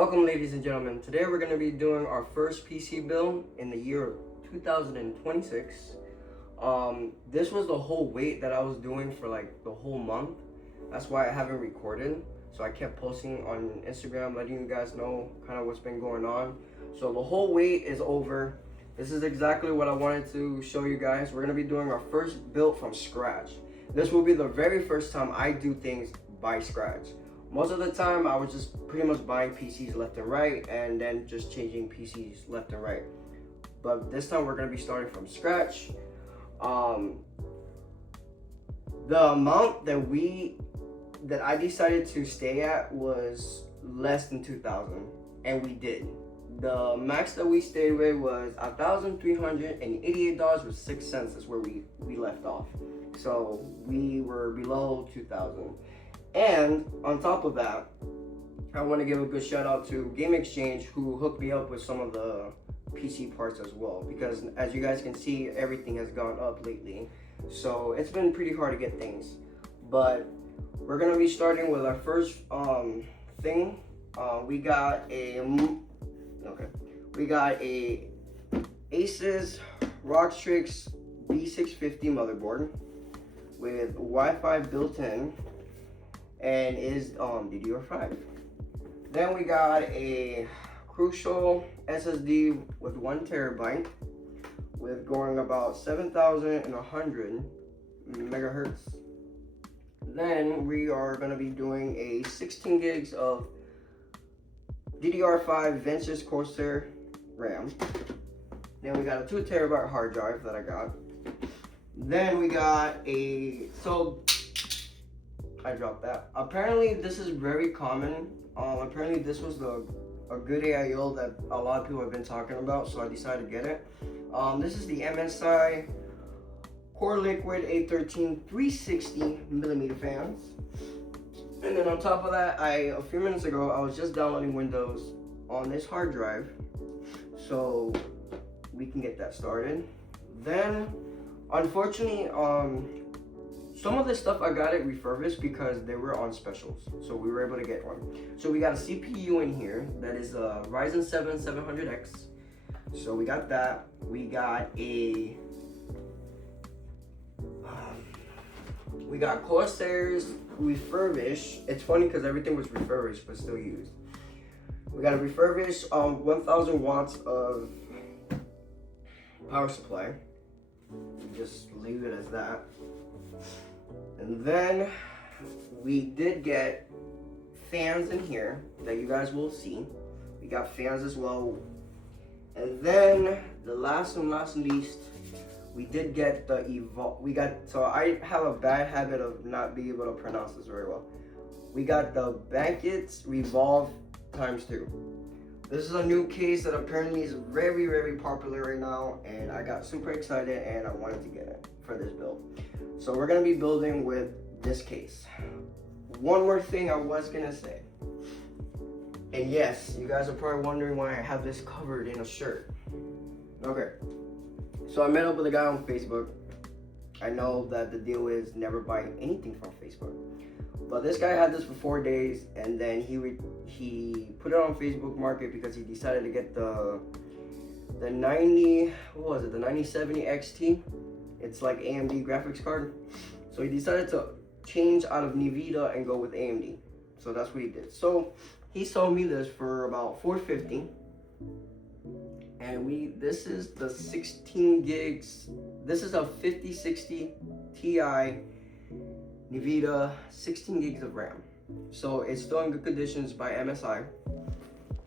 Welcome, ladies and gentlemen. Today we're going to be doing our first PC build in the year of 2026. This was the whole wait that I was doing for like the whole month. That's why I haven't recorded. So I kept posting on Instagram, letting you guys know kind of what's been going on. So the whole wait is over. This is exactly what I wanted to show you guys. We're going to be doing our first build from scratch. This will be the very first time I do things by scratch. Most of the time, I was just pretty much buying PCs left and right and then just changing PCs left and right. But this time, we're going to be starting from scratch. The amount that I decided to stay at was less than 2,000, and we did. The max that we stayed with was $1,388.06 is where we left off. So we were below 2,000. And on top of that, I want to give a good shout out to Game Exchange, who hooked me up with some of the PC parts as well, because as you guys can see, everything has gone up lately. So it's been pretty hard to get things. But we're going to be starting with our first thing. We got a Asus ROG Strix B650 motherboard with Wi-Fi built in and is DDR5. Then we got a Crucial SSD with 1 terabyte with going about 7,100 megahertz. Then we are going to be doing a 16 gigs of DDR5 VENTUS Corsair RAM. Then we got a 2 terabyte hard drive that I got. Then we got I dropped that. Apparently this is very common. Apparently this was a good AIO that a lot of people have been talking about, so I decided to get it. This is the MSI CORELIQUID A13 360mm fans. And then on top of that, a few minutes ago, I was just downloading Windows on this hard drive, so we can get that started. Then, unfortunately, some of this stuff I got it refurbished because they were on specials, so we were able to get one. So we got a CPU in here that is a Ryzen 7 700X. So we got that. We got Corsair's refurbished. It's funny because everything was refurbished but still used. We got a refurbished 1,000 watts of power supply. Just leave it as that. And then we did get fans in here that you guys will see. We got fans as well. And then the last and least, we did get the Evolv. So I have a bad habit of not being able to pronounce this very well. We got the Phanteks Evolv ×2. This is a new case that apparently is very, very popular right now, and I got super excited and I wanted to get it for this build. So we're gonna be building with this case. One more thing I was gonna say, and yes, you guys are probably wondering why I have this covered in a shirt. Okay, so I met up with a guy on Facebook. I know that the deal is never buy anything from Facebook, but this guy had this for 4 days, and then he put it on Facebook Market because he decided to get the 9070 XT. It's like AMD graphics card. So he decided to change out of Nvme and go with AMD. So that's what he did. So he sold me this for about $450. And this is the 16 gigs. This is a 5060 Ti Nvme 16 gigs of RAM. So it's still in good conditions by MSI.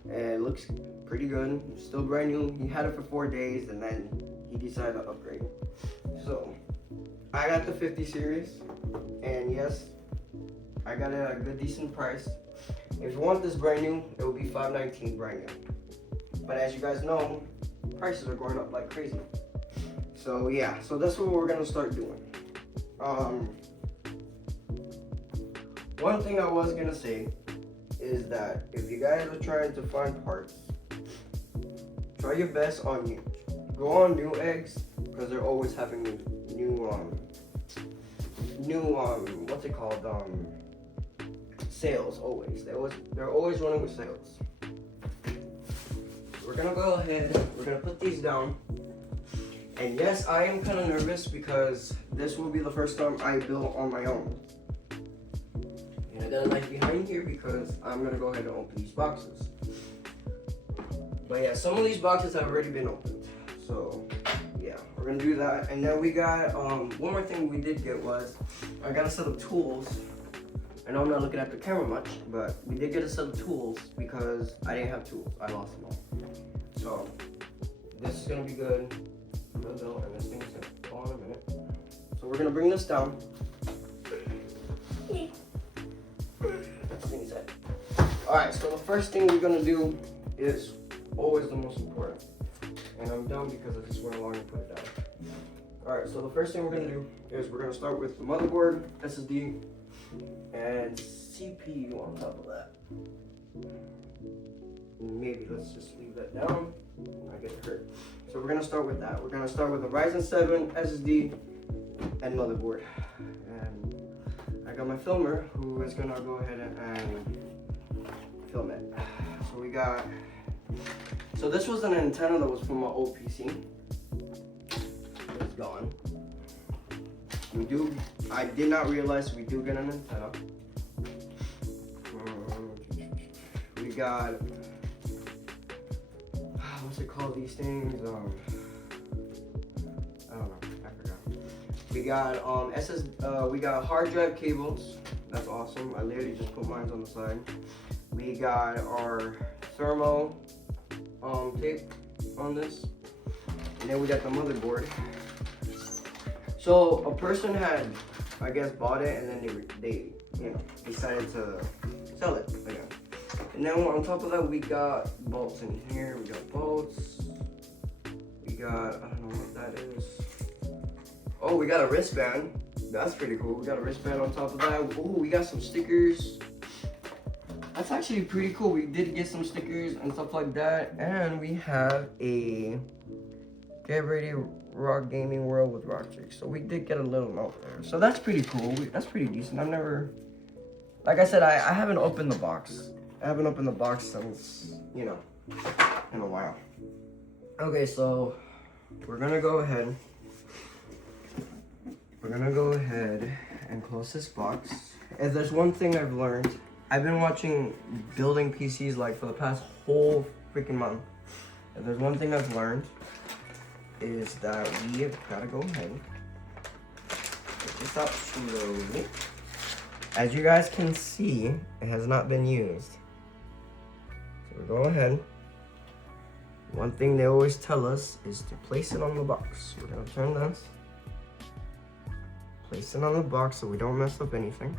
And it looks pretty good. Still brand new. He had it for 4 days and then he decided to upgrade. So I got the 50 series, and yes, I got it at a good decent price. If you want this brand new, it will be $519 brand new. But as you guys know, prices are going up like crazy. So yeah, so that's what we're gonna start doing. One thing I was gonna say is that if you guys are trying to find parts, try your best on you. Go on Neweggs, because they're always having new what's it called, sales. They're always running with sales. we're gonna go ahead, we're gonna put these down. And yes, I am kind of nervous because this will be the first time I build on my own. And I got a knife behind here because I'm gonna go ahead and open these boxes. But yeah, some of these boxes have already been opened. So yeah, we're gonna do that. And then we got, one more thing we did get was, I got a set of tools. I know I'm not looking at the camera much, but we did get a set of tools because I didn't have tools. I lost them all. So this is gonna be good. And this thing's gonna fall in a minute. So we're gonna bring this down. That's the set. Alright, so the first thing we're gonna do is always the most important. And I'm done because I just went along and put it down. Alright, so the first thing we're gonna do is we're gonna start with the motherboard, SSD, and CPU on top of that. Maybe let's just leave that down. I get it hurt. So we're gonna start with that. We're gonna start with a Ryzen 7 SSD and motherboard. And I got my filmer who is gonna go ahead and film it. So we got. So this was an antenna that was from my old PC. It's gone. I did not realize we do get an antenna. We got, what's it called, these things? I don't know, I forgot. We got we got hard drive cables. That's awesome. I literally just put mine on the side. We got our thermo tape on this, and then we got the motherboard. So a person had, I guess, bought it, and then they decided to sell it again. And then on top of that, we got bolts in here. We got bolts. We got, I don't know what that is. Oh, we got a wristband. That's pretty cool. We got a wristband on top of that. Oh, we got some stickers. That's actually pretty cool. We did get some stickers and stuff like that. And we have a Get Ready ROG Gaming World with Strix. So we did get a little note there. So that's pretty cool. That's pretty decent. I've never, like I said, I haven't opened the box. I haven't opened the box since, in a while. Okay, so we're gonna go ahead. We're gonna go ahead and close this box. If there's one thing I've learned, I've been watching building PCs like for the past whole freaking month. If there's one thing I've learned, is that we have gotta go ahead and put this up slowly. As you guys can see, it has not been used. So we go ahead. One thing they always tell us is to place it on the box. We're gonna turn this. Place it on the box so we don't mess up anything.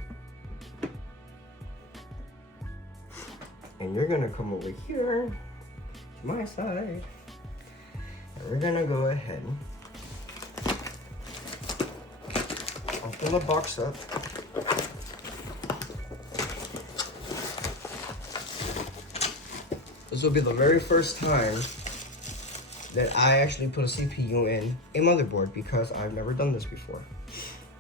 And you're gonna come over here to my side. And we're gonna go ahead, open the box up. This will be the very first time that I actually put a CPU in a motherboard because I've never done this before.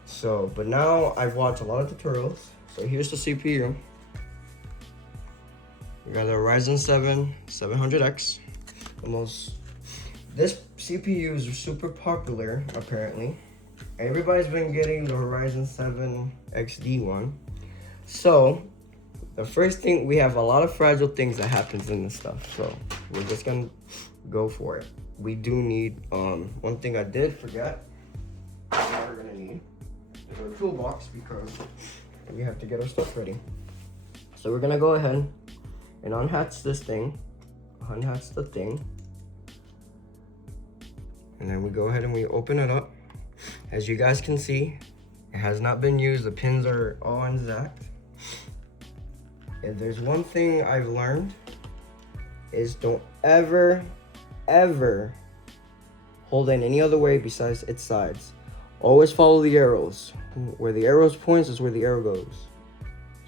So, but now I've watched a lot of tutorials. So here's the CPU. We got a Ryzen 7 700X. This CPU is super popular, apparently. Everybody's been getting the Ryzen 7 XD one. So, the first thing, we have a lot of fragile things that happens in this stuff. So, we're just gonna go for it. We do need, one thing I did forget, what we're gonna need is our toolbox because we have to get our stuff ready. So, we're gonna go ahead and unhatch this thing, unhatch the thing. And then we go ahead and we open it up. As you guys can see, it has not been used. The pins are all intact. If there's one thing I've learned is don't ever hold in any other way besides its sides. Always follow the arrows. Where the arrows points is where the arrow goes.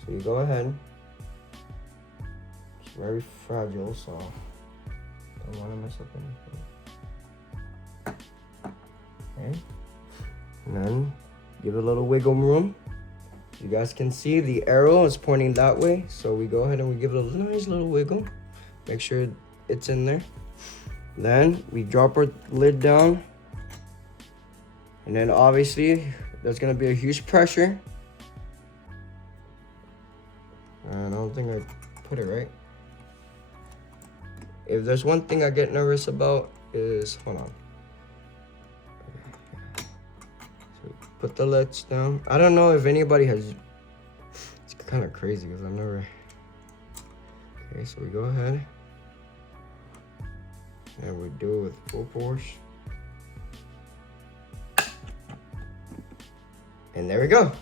So you go ahead. It's very fragile, so don't want to mess up anything. Okay. And then give it a little wiggle room. You guys can see the arrow is pointing that way, so we go ahead and we give it a nice little wiggle. Make sure it's in there. Then we drop our lid down. And then obviously there's gonna be a huge pressure. And I don't think I put it right. If there's one thing I get nervous about is, hold on. So put the lids down. I don't know if anybody has, it's kind of crazy because I've never, okay, so we go ahead and we do it with full force. And there we go.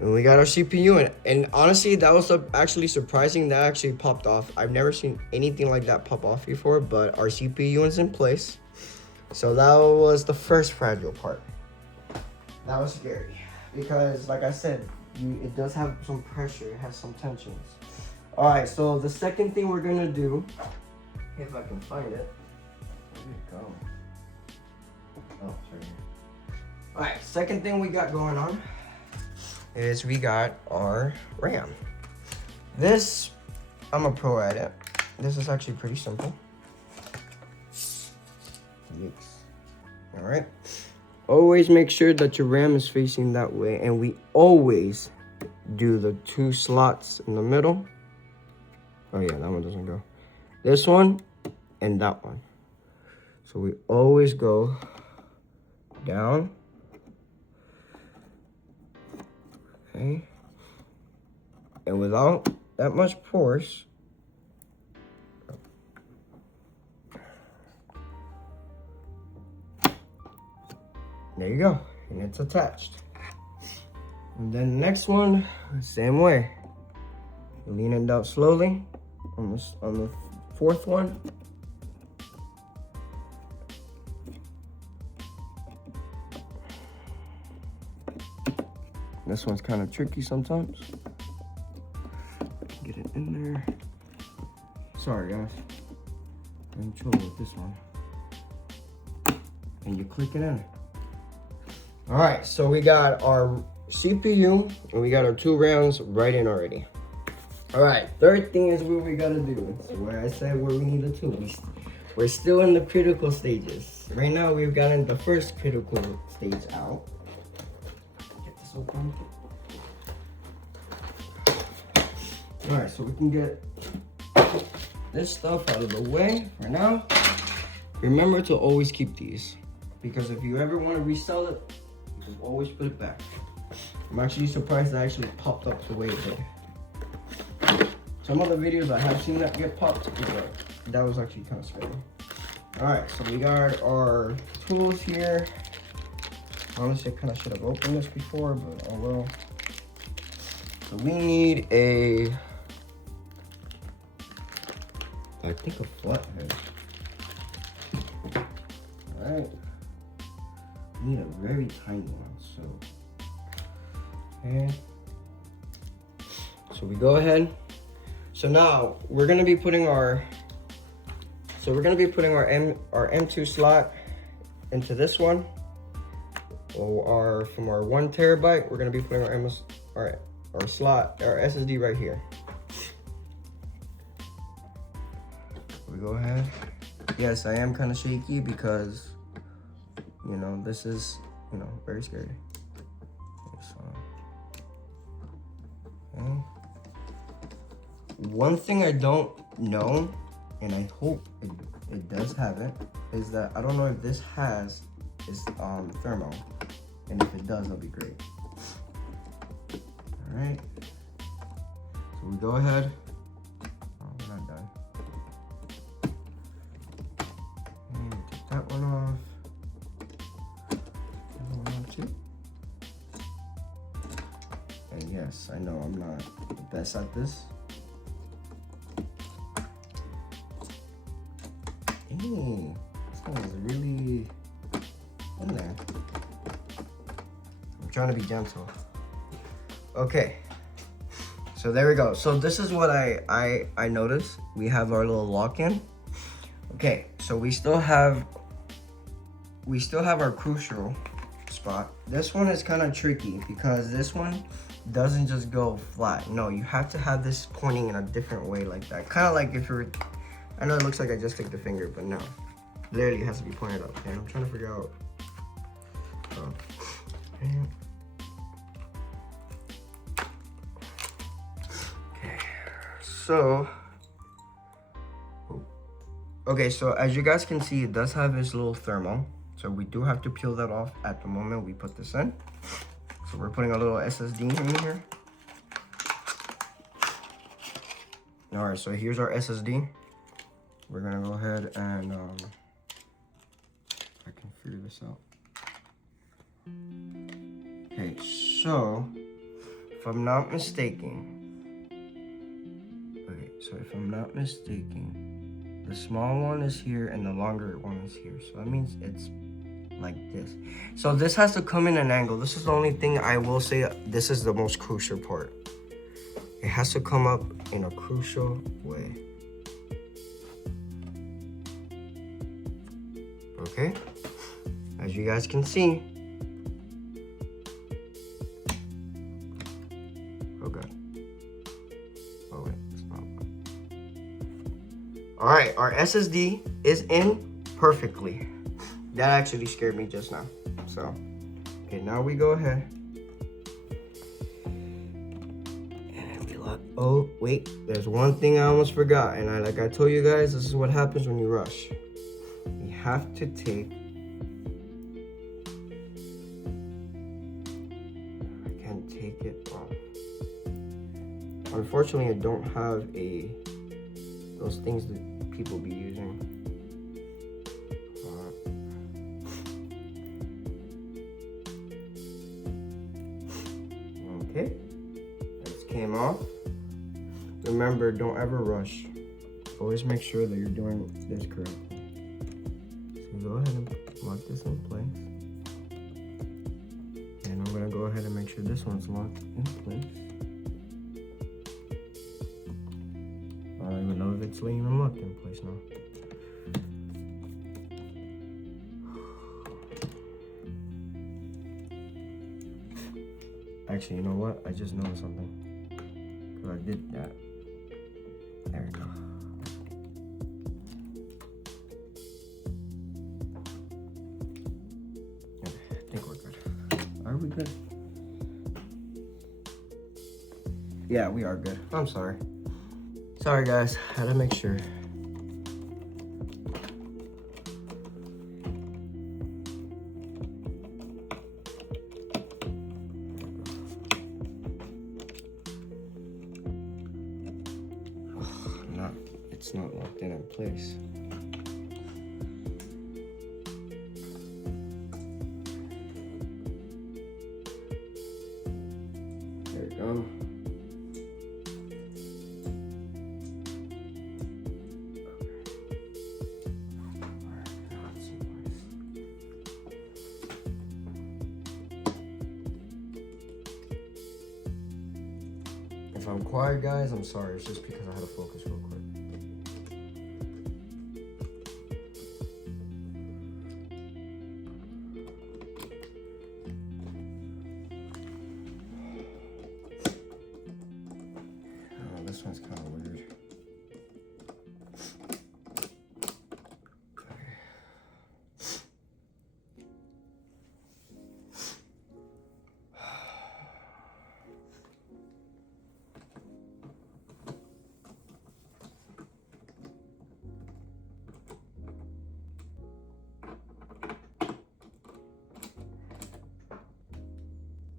And we got our CPU, and honestly, that was actually surprising. That actually popped off. I've never seen anything like that pop off before, but our CPU is in place. So that was the first fragile part. That was scary because, like I said, it does have some pressure. It has some tensions. All right, so the second thing we're gonna do, if I can find it, where did it go? Oh, it's right here. All right, second thing we got going on is we got our RAM. This, I'm a pro at it. This is actually pretty simple. Yikes. All right. Always make sure that your RAM is facing that way, and we always do the 2 slots in the middle. Oh yeah, that one doesn't go. This one and that one. So we always go down. Okay. And without that much force, there you go, and it's attached. And then the next one, same way. Lean it down slowly on the fourth one. This one's kind of tricky sometimes. Get it in there. Sorry guys, I'm in trouble with this one. And you click it in. All right, so we got our CPU and we got our 2 rounds right in already. All right, third thing is what we gotta do. So where I said where we need a tool. We're still in the critical stages. Right now we've gotten the first critical stage out. Get this open. All right, so we can get this stuff out of the way for now. Remember to always keep these, because if you ever want to resell it, you can always put it back. I'm actually surprised that actually popped up the way it did. Some of the videos I have seen that get popped, but that was actually kind of scary. All right, so we got our tools here. Honestly, I kind of should have opened this before, but oh well. So we need I think a flathead. All right. We need a very tiny one, so. Okay. So we go ahead. So now we're gonna be putting our M2 slot into this one. Or from our 1 terabyte, we're gonna be putting our SSD right here. We go ahead. Yes, I am kind of shaky because, you know, this is, you know, very scary. Okay. One thing I don't know, and I hope it does have it, is that I don't know if this is thermal, and if it does, that'll be great. All right. So we go ahead. Oh, we're not done. And take that one off. That one off too. And yes, I know I'm not the best at this. Hey, this one is really in there. I'm trying to be gentle. Okay, so there we go. So this is what I noticed. We have our little lock-in. Okay, so we still have our crucial spot. This one is kind of tricky because this one doesn't just go flat. No, you have to have this pointing in a different way like that. Kind of like if you're, I know it looks like I just took the finger, but no. Literally has to be pointed up. And I'm trying to figure out. Okay, so. Okay, so as you guys can see, it does have this little thermal. So we do have to peel that off at the moment we put this in. So we're putting a little SSD in here. All right, so here's our SSD. We're gonna go ahead and, I can figure this out. Okay, so if I'm not mistaken, the small one is here and the longer one is here. So that means it's like this. So this has to come in an angle. This is the only thing I will say, this is the most crucial part. It has to come up in a crucial way. Okay, as you guys can see. Oh god. Oh wait, it's not. All right, our SSD is in perfectly. That actually scared me just now. So, okay, now we go ahead. And we lock. Oh wait, there's one thing I almost forgot, and like I told you guys, this is what happens when you rush. You have to take. I can't take it off. Unfortunately, I don't have those things that people be using. Okay, this came off. Remember, don't ever rush. Always make sure that you're doing this correctly. So go ahead and lock this in place. And I'm gonna go ahead and make sure this one's locked in place. I don't even know if it's even locked in place now. Actually, you know what? I just noticed something. Because I did that. There we go. Okay, I think we're good. Are we good? Yeah, we are good. I'm sorry. Sorry, guys. I had to make sure. It's not locked in place. There we go. If I'm quiet, guys, I'm sorry. It's just because I had to focus real quick. This one's kind of weird.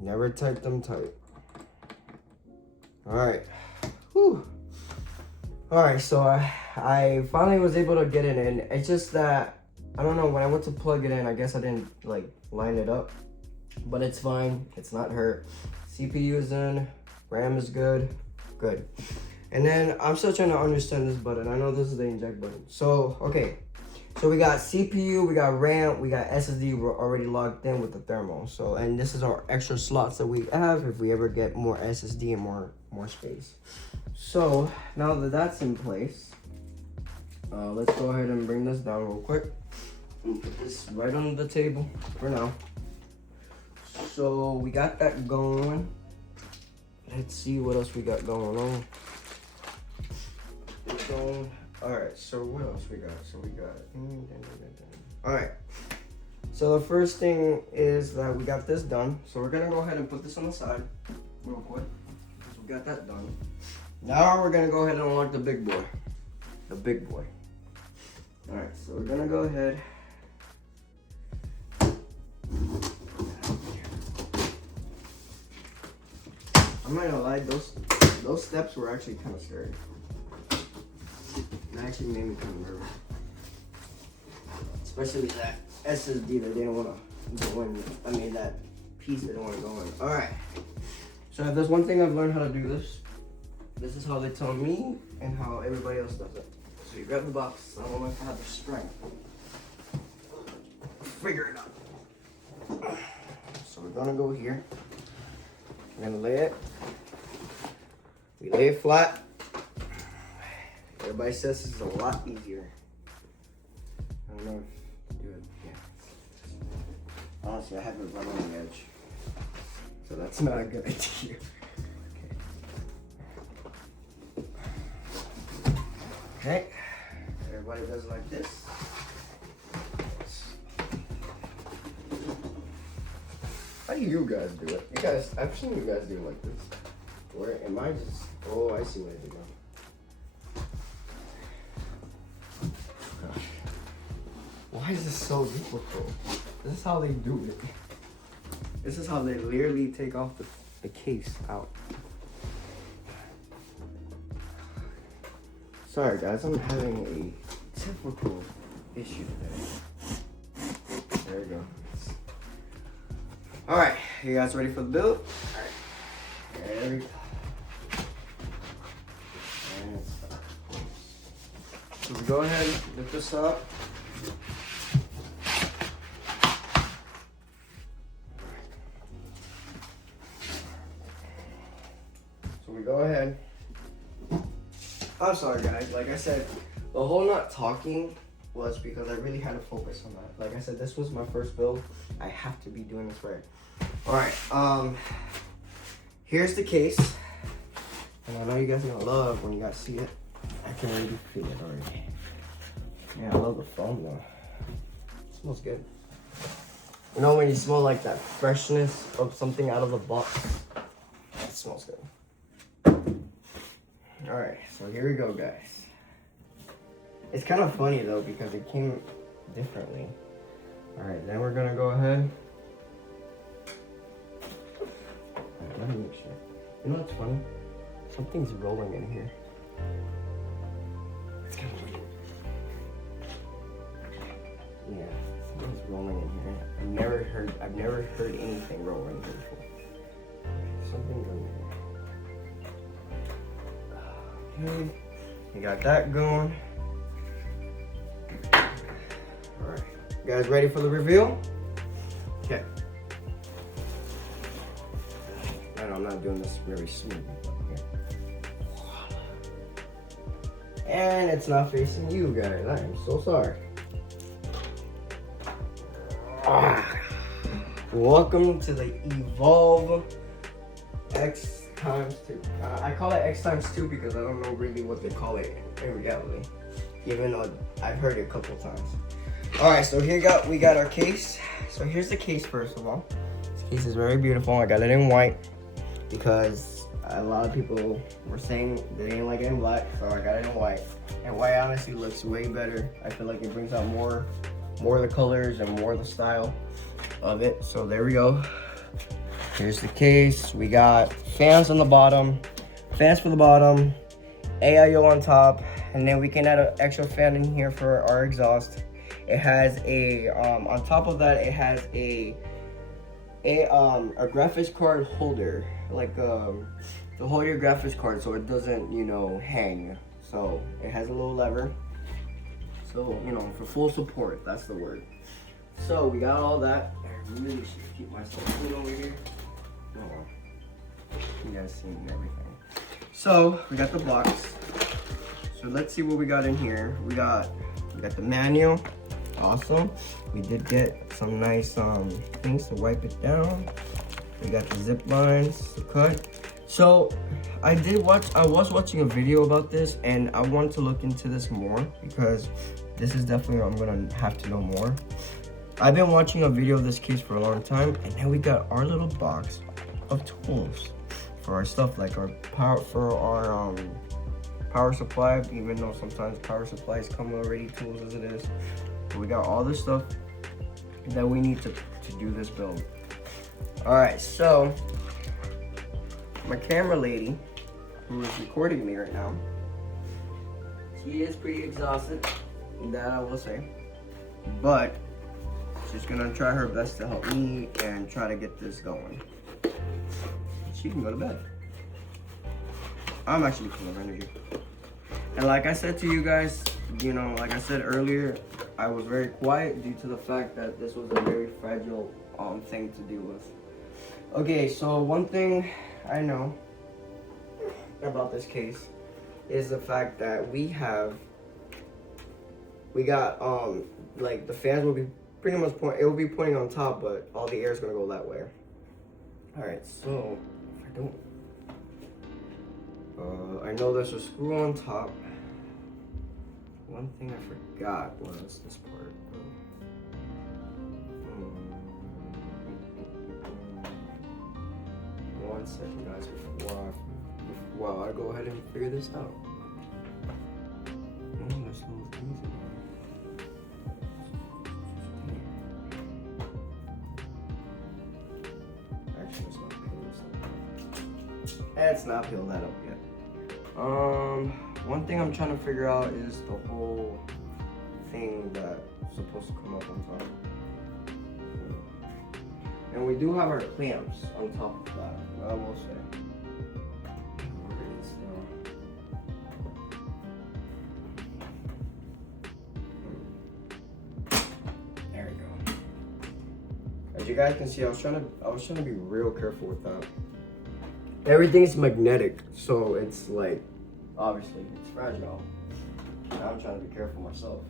Never tight them tight. All right. Whew. All right, so I finally was able to get it in. It's just that, I don't know, when I went to plug it in, I guess I didn't like line it up, but it's fine. It's not hurt. CPU is in, RAM is good. And then I'm still trying to understand this button. I know this is the eject button. So, okay. So we got CPU, we got RAM, we got SSD. We're already logged in with the thermal. So, and this is our extra slots that we have if we ever get more SSD and more space. So now that that's in place, let's go ahead and bring this down real quick. Put this right on the table for now. So we got that going. Let's see what else we got going on. Alright, so what else we got? So we got... Alright. So the first thing is that we got this done. So we're gonna go ahead and put this on the side real quick. So we got that done. Now we're gonna go ahead and unlock the big boy. The big boy. Alright, so we're gonna go ahead. I'm not gonna lie, those steps were actually kind of scary. That actually made me kind of nervous. Especially that SSD that didn't want to go in. I mean, that piece didn't want to go in. Alright. So if there's one thing I've learned how to do this is how they tell me and how everybody else does it. So you grab the box. I don't know if I have the strength. Figure it out. So we're gonna go here. We're gonna lay it. We lay it flat. Everybody says this is a lot easier. I don't know if you do it. Yeah. Honestly, I have it right on the edge. So that's not a good idea. Okay. Everybody does it like this. How do you guys do it? You guys, I've seen you guys do it like this. Or am I just, oh, I see what I do now. Gosh. Why is this so difficult? This is how they do it. This is how they literally take off the case out. Sorry guys, I'm having a typical issue today. There we go. Alright, you guys ready for the build? Alright. There we go. And start. So we go ahead and lift this up. So we go ahead. I'm sorry guys, like I said, the whole not talking was because I really had to focus on that. Like I said, this was my first build. I have to be doing this right. Alright, here's the case. And I know you guys are gonna love when you guys see it. I can already feel it already. Yeah, I love the foam though. It smells good. You know when you smell like that freshness of something out of the box? It smells good. Alright, so here we go guys. It's kind of funny though because it came differently. Alright, then we're gonna go ahead. Alright, let me make sure. You know what's funny? Something's rolling in here. It's kind of weird. Yeah, something's rolling in here. I've never heard anything roll in here before. Something's in here. Okay, you got that going. Alright, you guys ready for the reveal? Okay. I know I'm not doing this very smooth. And it's not facing you guys. I am so sorry. Welcome to the Evolv X×2. I call it X×2 because I don't know really what they call it in reality. Even though I've heard it a couple times. Alright, so we got our case. So here's the case first of all. This case is very beautiful. I got it in white because a lot of people were saying they didn't like it in black, so I got it in white. And white honestly looks way better. I feel like it brings out more of the colors and more of the style of it. So there we go. Here's the case. We got fans on the bottom, fans for the bottom, AIO on top, and then we can add an extra fan in here for our exhaust. It has a on top of that it has a graphics card holder, like to hold your graphics card so it doesn't, you know, hang. So it has a little lever, so you know, for full support, that's the word. So we got all that. I really should keep myself clean over here. Oh, you guys see everything. So we got the box. So let's see what we got in here. We got the manual. Awesome. We did get some nice things to wipe it down. We got the zip lines to cut. So I was watching a video about this, and I wanted to look into this more because this is definitely I'm gonna have to know more. I've been watching a video of this case for a long time, and now we got our little box of tools for our stuff, like our power power supply, even though sometimes power supplies come already tools as it is. But we got all the stuff that we need to do this build. Alright, so my camera lady, who is recording me right now, she is pretty exhausted, that I will say. But she's gonna try her best to help me and try to get this going. She can go to bed. I'm actually full of energy. And like I said to you guys, you know, like I said earlier, I was very quiet due to the fact that this was a very fragile thing to deal with. Okay, so one thing I know about this case is the fact that we got like the fans will be pretty much it will be pointing on top, but all the air is gonna go that way. All right, so if I don't, I know there's a screw on top. One thing I forgot was this part. One second, guys, before I go ahead and figure this out. There's little things in here. Actually, let's not peel this up. Let's not peel that up yet. One thing I'm trying to figure out is the whole thing that's supposed to come up on top. And we do have our clamps on top of that, I will say. Where is there we go. As you guys can see, I was trying to be real careful with that. Everything's magnetic, so it's like, obviously, it's fragile. I'm trying to be careful myself.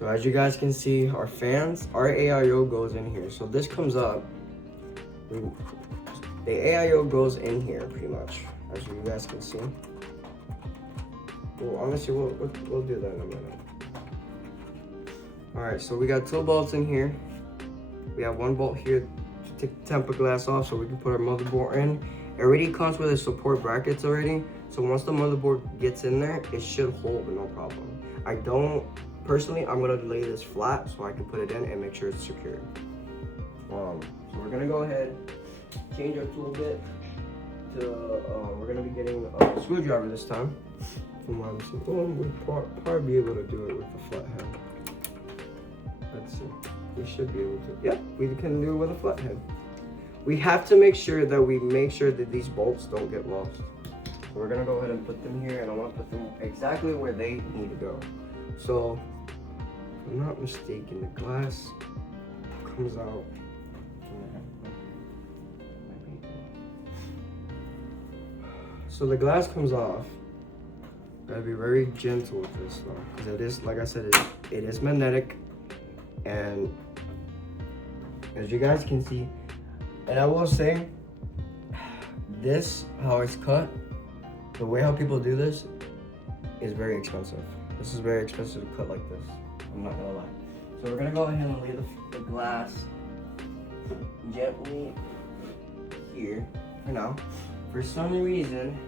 So as you guys can see, our fans, our AIO goes in here. So this comes up. The AIO goes in here pretty much, as you guys can see. Well, honestly, we'll do that in a minute. All right, so we got 2 bolts in here. We have 1 bolt here to take the tempered glass off so we can put our motherboard in. It already comes with the support brackets already. So once the motherboard gets in there, it should hold with no problem. Personally, I'm gonna lay this flat so I can put it in and make sure it's secure. So we're gonna go ahead, change our tool bit to, we're gonna be getting a screwdriver this time. From what I'm seeing, we'll probably be able to do it with a flat head. Let's see, we should be able to, yeah, we can do it with a flat head. We have to make sure that these bolts don't get lost. So we're gonna go ahead and put them here, and I wanna put them exactly where they need to go. So, if I'm not mistaken, the glass comes out. So the glass comes off. Gotta be very gentle with this though, because it is, like I said, it is magnetic. And as you guys can see, and I will say, this, how it's cut, the way how people do this is very expensive. This is very expensive to cut like this, I'm not gonna lie. So we're gonna go ahead and lay the glass gently here for now. For some reason,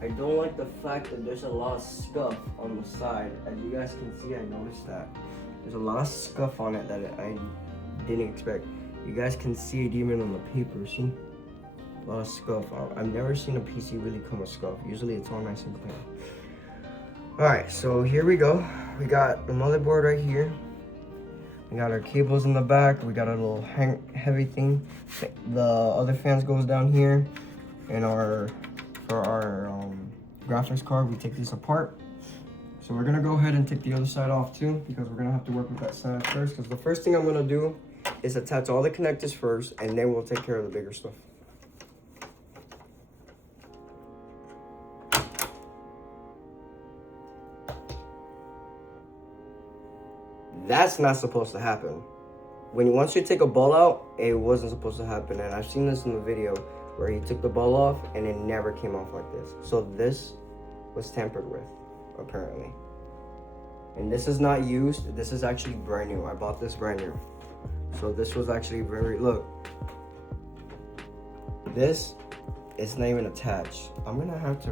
I don't like the fact that there's a lot of scuff on the side. As you guys can see, I noticed that. There's a lot of scuff on it that I didn't expect. You guys can see it even on the paper, see? A lot of scuff. I've never seen a PC really come with scuff. Usually it's all nice and clean. Alright, so here we go. We got the motherboard right here. We got our cables in the back. We got a little heavy thing. The other fans goes down here. And for our graphics card, we take this apart. So we're gonna go ahead and take the other side off too, because we're gonna have to work with that side first. Because the first thing I'm gonna do is attach all the connectors first, and then we'll take care of the bigger stuff. That's not supposed to happen. Once you take a ball out, it wasn't supposed to happen, and I've seen this in the video. where he took the ball off and it never came off like this. So this was tampered with, apparently. And this is not used. This is actually brand new. I bought this brand new. So this was actually look. This is not even attached. I'm gonna have to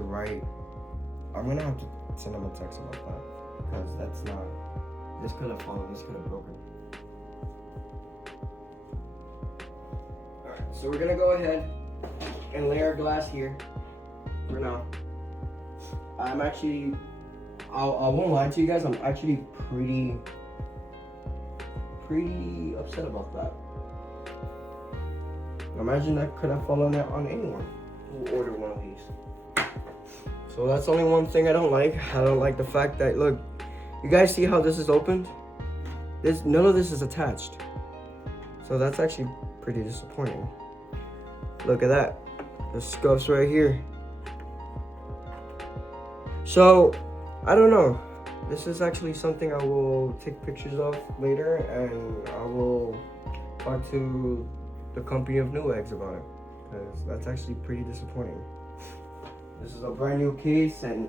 send him a text about that, because that's not, this could have fallen, this could have broken. Alright, so we're gonna go ahead and lay our glass here for now. I'm actually, I won't lie to you guys, I'm actually pretty upset about that. Imagine that could have fallen on anyone who ordered one of these. So that's only one thing I don't like. I don't like the fact that, look, you guys see how this is opened? None of this is attached. So that's actually pretty disappointing. Look at that. The scuffs right here. So, I don't know. This is actually something I will take pictures of later, and I will talk to the company of Neweggs about it, because that's actually pretty disappointing. This is a brand new case, and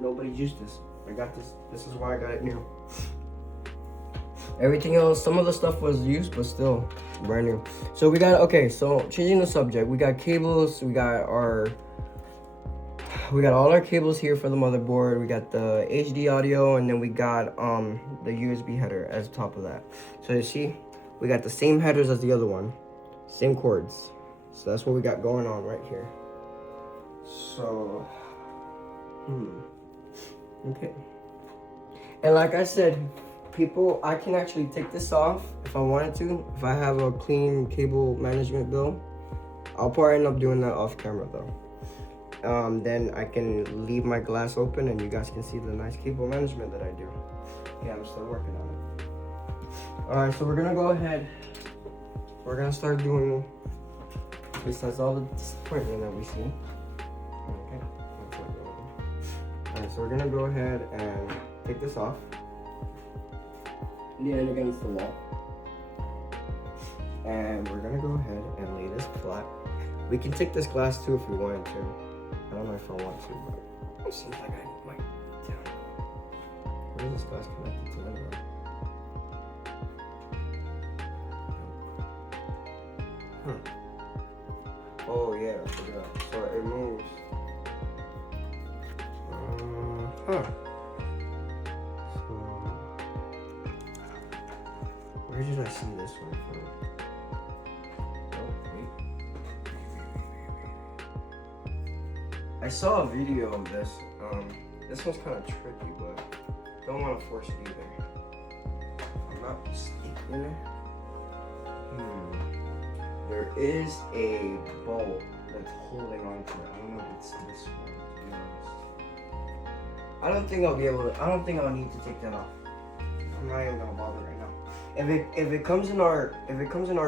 nobody's used this. I got this. This is why I got it new. Everything else, some of the stuff was used, but still brand new. So we got, okay, so changing the subject, we got cables, we got all our cables here for the motherboard. We got the HD audio, and then we got the USB header as top of that. So you see, we got the same headers as the other one, same cords. So that's what we got going on right here. So, okay. And like I said, people, I can actually take this off if I wanted to. If I have a clean cable management bill, I'll probably end up doing that off camera though. Then I can leave my glass open and you guys can see the nice cable management that I do. Yeah, I'm still working on it. Alright, so we're gonna go ahead. We're gonna start doing, besides all the disappointment that we see. Okay. Alright, so we're gonna go ahead and take this off. Lean it against the wall. And we're gonna go ahead and lay this flat. We can take this glass too if we wanted to. I don't know if I want to, but it seems like I might. Where is this glass connected to anyway? Oh yeah, I forgot. So it moves. So where did I see this one from? Oh wait. I saw a video of this. This one's kind of tricky, but don't want to force it either. I'm not mistaken. There is a bolt that's holding on to it. I don't know if it's this one, to be honest. I don't think I'll be able to, I don't think I'll need to take that off. I'm not even gonna bother right now. If it comes in our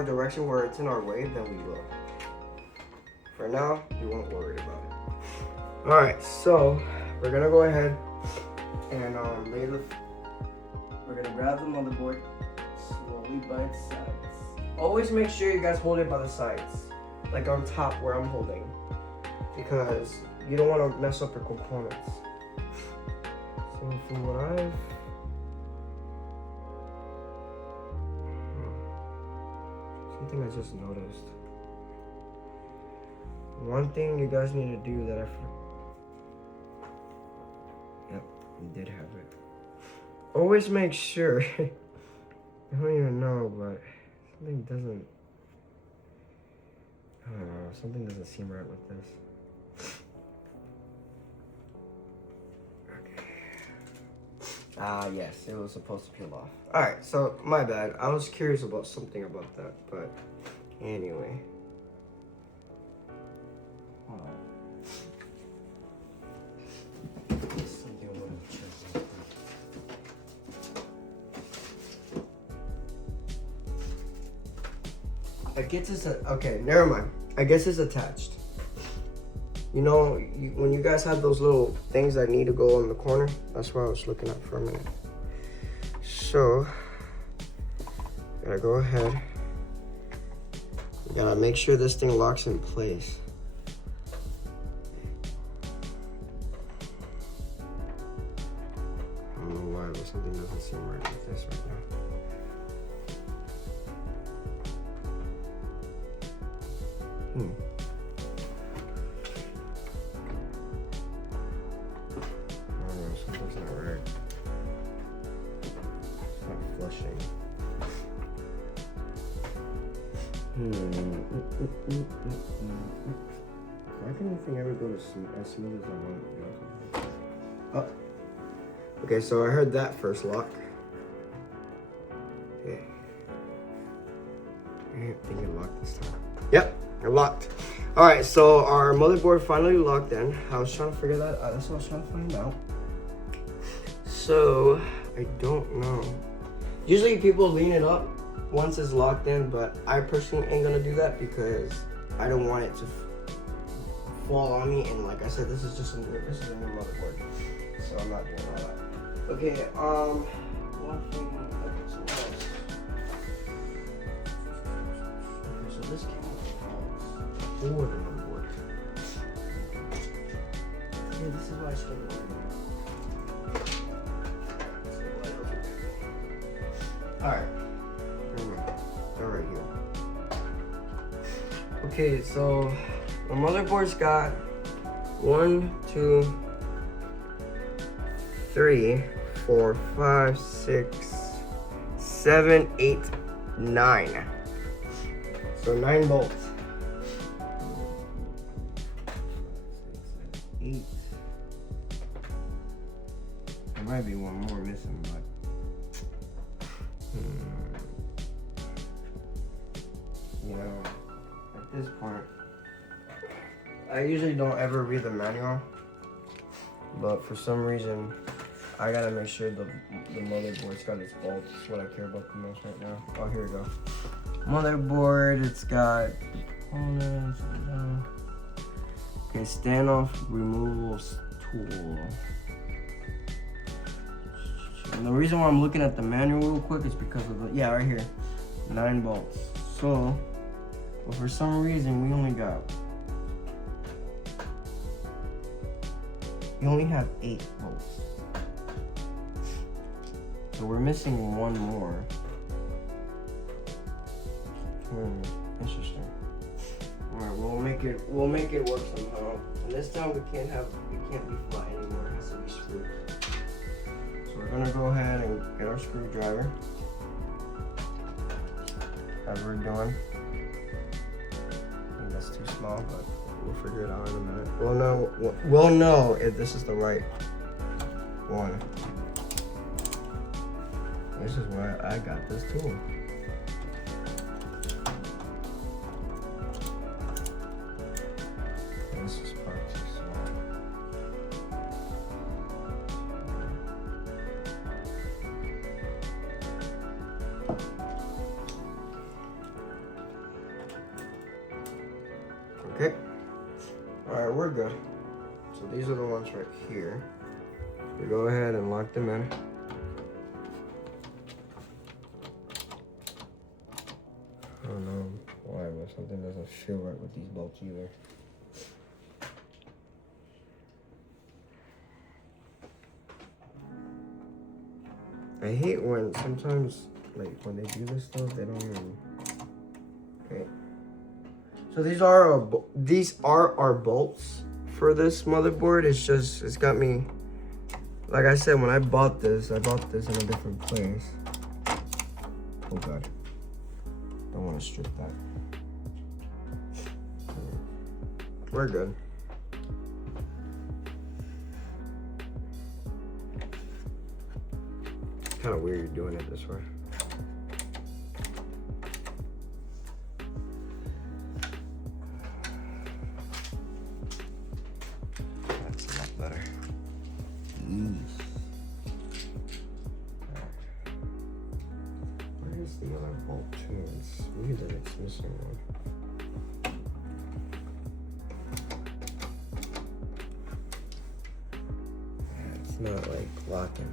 direction where it's in our way, then we will. For now, we won't worry about it. Alright, so we're gonna go ahead and we're gonna grab the motherboard slowly by its sides. Always make sure you guys hold it by the sides, like on top where I'm holding, because you don't want to mess up your components. So from what something I just noticed. One thing you guys need to do that yep, we did have it. Always make sure, I don't even know, but something doesn't, I don't know, something doesn't seem right with this. Okay. Yes, it was supposed to peel off. Alright, so my bad. I was curious about something about that, but anyway. Hold on. I guess it's okay, never mind. I guess it's attached. You know, when you guys have those little things that need to go in the corner, that's what I was looking at for a minute. So, gotta go ahead, You gotta make sure this thing locks in place. I don't know why, but something doesn't seem right with this right now. I don't know, something's not right. It's not flushing. Why can anything ever go to as smooth as I want it to go? Oh. Okay, so I heard that first lock. Okay. I think it locked this time. Yep, it locked. Alright, so our motherboard finally locked in. I was trying to figure that out. That's what I was trying to find out. So, I don't know. Usually people lean it up once it's locked in, but I personally ain't gonna do that because I don't want it to fall on me. And like I said, this is a new motherboard, so I'm not doing all that. Okay, one thing. Okay, so what else? Okay, so this came for the motherboard. Yeah, this is why I started Alright. They're right here. Okay, so the motherboard's got 1, 2, 3, 4, 5, 6, 7, 8, 9. So 9 bolts. 8. There might be one more missing, but you know, at this point, I usually don't ever read the manual, but for some reason, I gotta make sure the motherboard's got its bolts. That's what I care about the most right now. Oh, here we go. Motherboard, it's got components. Okay, standoff removal tool. And the reason why I'm looking at the manual real quick is because of the, yeah, right here, 9 bolts. So, but for some reason, we only have 8 bolts. So we're missing one more. Interesting. Alright, we'll make it work somehow. And this time we can't be flat anymore. It has to be screwed. So we're gonna go ahead and get our screwdriver. As we're doing. I think that's too small, but we'll figure it out in a minute. We'll know if this is the right one. This is why I got this tool. This is part too small. Okay. Alright, we're good. So these are the ones right here. We go ahead and lock them in. I don't know why, but something doesn't feel right with these bolts either. I hate when sometimes, like when they do this stuff, they don't even. Okay. So these are our bolts for this motherboard. It's got me. Like I said, when I bought this in a different place. Oh God. Don't want to strip that. We're good. Kind of weird doing it this way. That's a lot better. Where's the other bolt too? It's weird that it's missing one. It's not like locking.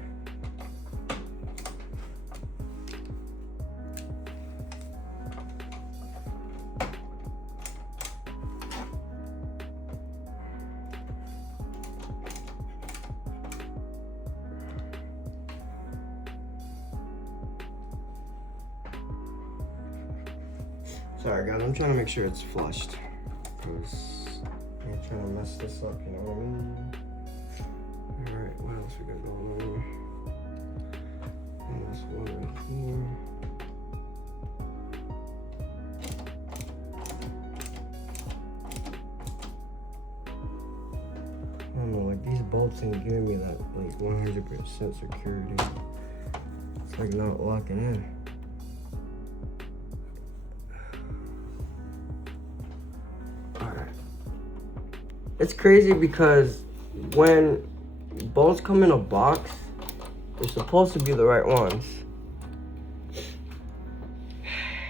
Sorry guys, I'm trying to make sure it's flushed. Because I'm trying to mess this up, you know what I mean? Alright, what else we got going on here? And this one right here. I don't know, like these bolts ain't giving me that like 100% security. It's like not locking in. Alright. It's crazy because when bolts come in a box, they're supposed to be the right ones.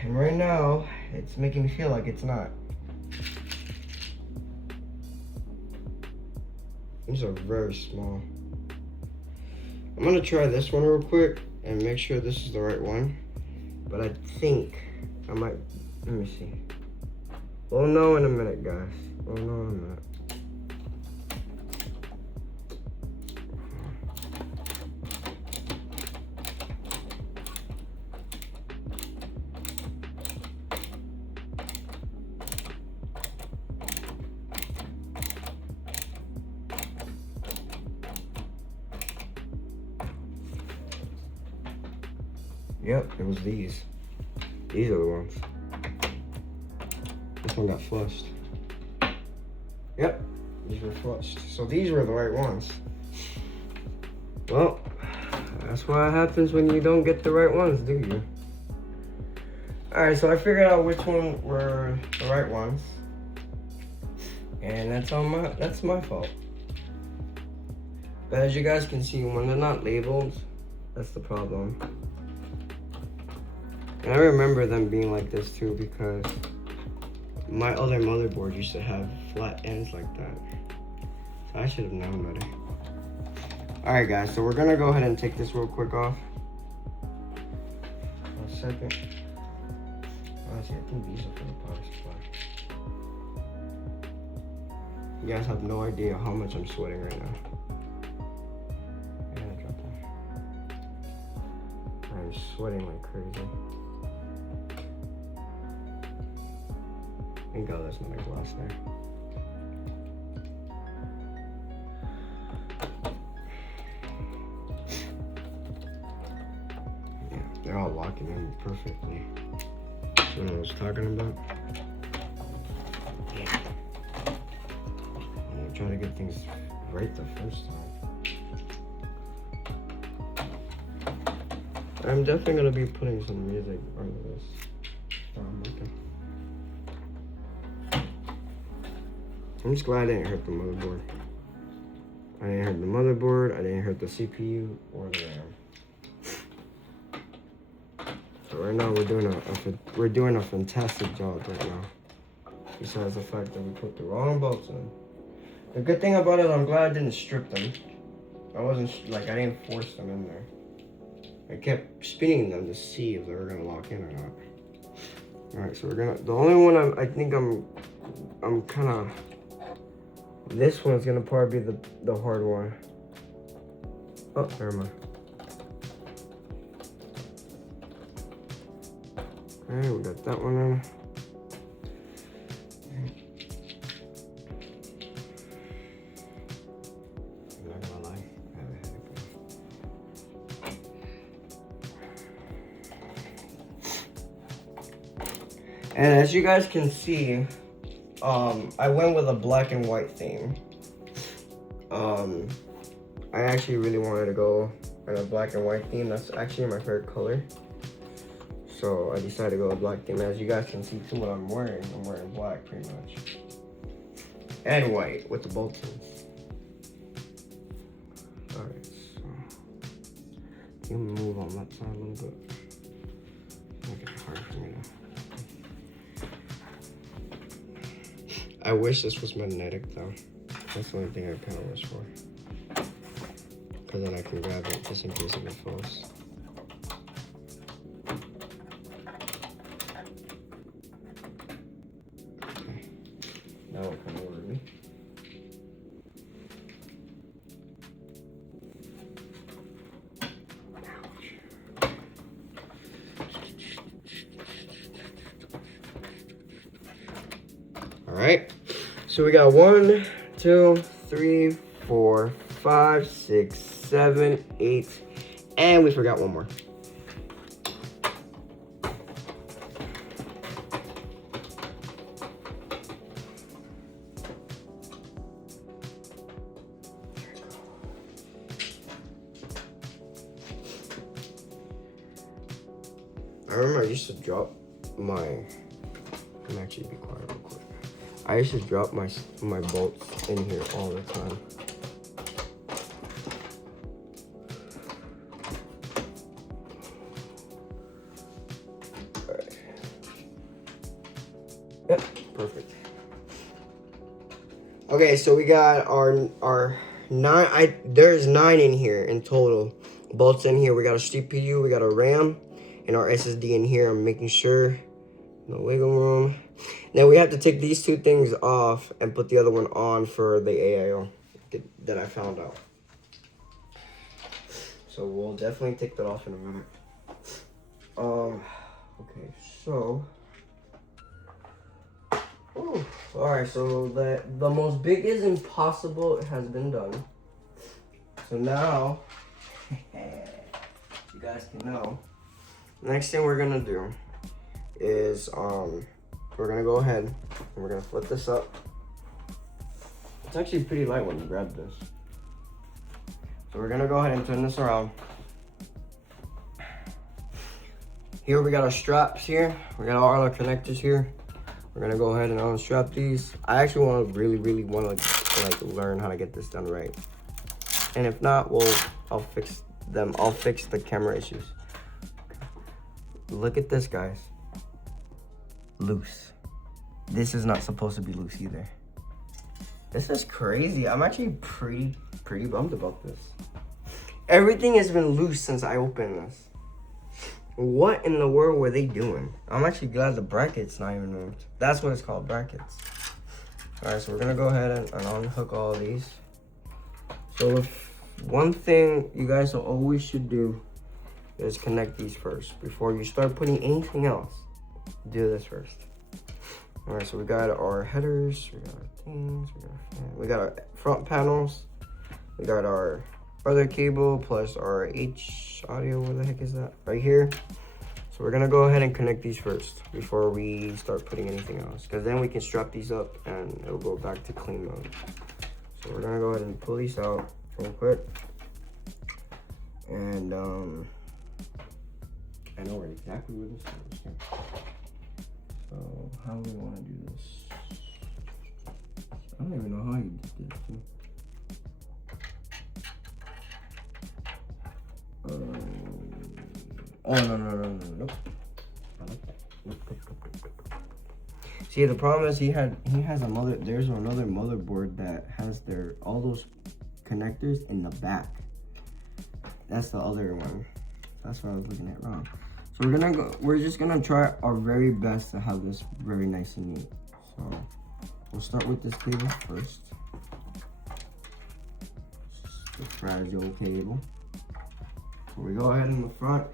And right now, it's making me feel like it's not. These are very small. I'm gonna try this one real quick and make sure this is the right one. But I think I might, let me see. We'll know in a minute, guys. We'll know in a minute. Yep, it was these. These are the ones. This one got flushed. Yep, these were flushed. So these were the right ones. Well, that's what happens when you don't get the right ones, do you? Alright, so I figured out which one were the right ones. And that's my fault. But as you guys can see, when they're not labeled, that's the problem. And I remember them being like this too because my other motherboard used to have flat ends like that. So I should have known better. Alright guys, so we're gonna go ahead and take this real quick off. 1 second. Honestly, I think these are for the power supply. You guys have no idea how much I'm sweating right now. And I dropped that. I'm sweating like crazy. Thank God that's not a glass there. Yeah, they're all locking in perfectly. That's what I was talking about. Yeah. I'm trying to get things right the first time. I'm definitely gonna be putting some music under this. Okay. I'm just glad I didn't hurt the motherboard. I didn't hurt the motherboard, I didn't hurt the CPU or the RAM. So right now we're doing a fantastic job right now. Besides the fact that we put the wrong bolts in. The good thing about it, I'm glad I didn't strip them. I didn't force them in there. I kept spinning them to see if they were gonna lock in or not. Alright, so the only one I think I'm kinda, this one's gonna probably be the hard one. Oh, never mind. Alright, we got that one in. I'm not gonna lie, I have a headache. And as you guys can see, I went with a black and white theme. I actually really wanted to go in a black and white theme. That's actually my favorite color. So I decided to go with black theme. As you guys can see too what I'm wearing black pretty much. And white with the bolts in. Alright, so let me move on that side a little bit. Make it hard for me to. I wish this was magnetic though. That's the only thing I kind of wish for. Because then I can grab it just in case if it falls. Okay. Now it'll come over to me. right. So we got 1, 2, 3, 4, 5, 6, 7, 8, and we forgot one more. I remember I used to drop my, let me actually be quiet real quick. I used to drop my bolts in here all the time. Alright. Yep, perfect. Okay, so we got our 9, there's 9 in here in total. Bolts in here, we got a CPU, we got a RAM, and our SSD in here. I'm making sure no wiggle room. Now we have to take these 2 things off and put the other one on for the AIO that I found out. So we'll definitely take that off in a minute. Okay, so alright, so the most biggest impossible has been done. So now you guys can know. Next thing we're gonna do is we're gonna go ahead and we're gonna flip this up. It's actually pretty light when you grab this. So we're gonna go ahead and turn this around. Here we got our straps here. We got all our connectors here. We're gonna go ahead and unstrap these. I actually really want to like learn how to get this done right. And if not, I'll fix them. I'll fix the camera issues. Look at this, guys. Loose. This is not supposed to be loose either. This is crazy. I'm actually pretty bummed about this. Everything has been loose since I opened this. What in the world were they doing? I'm actually glad the bracket's not even moved. That's what it's called, brackets. Alright, so we're gonna go ahead and unhook all of these. So one thing you guys always should do is connect these first. Before you start putting anything else, do this first. Alright, so we got our headers, we got our things, we got our front panels, we got our other cable plus our H audio. Where the heck is that? Right here. So we're gonna go ahead and connect these first before we start putting anything else, because then we can strap these up and it'll go back to clean mode. So we're gonna go ahead and pull these out real quick. And I know exactly where this is. So how do we want to do this? I don't even know how you did this too. Oh no, nope. I like that. Nope. See, the problem is he has there's another motherboard that has all those connectors in the back. That's the other one. That's what I was looking at wrong. So we're just gonna try our very best to have this very nice and neat. So we'll start with this cable first. It's the fragile cable. So we go ahead in the front.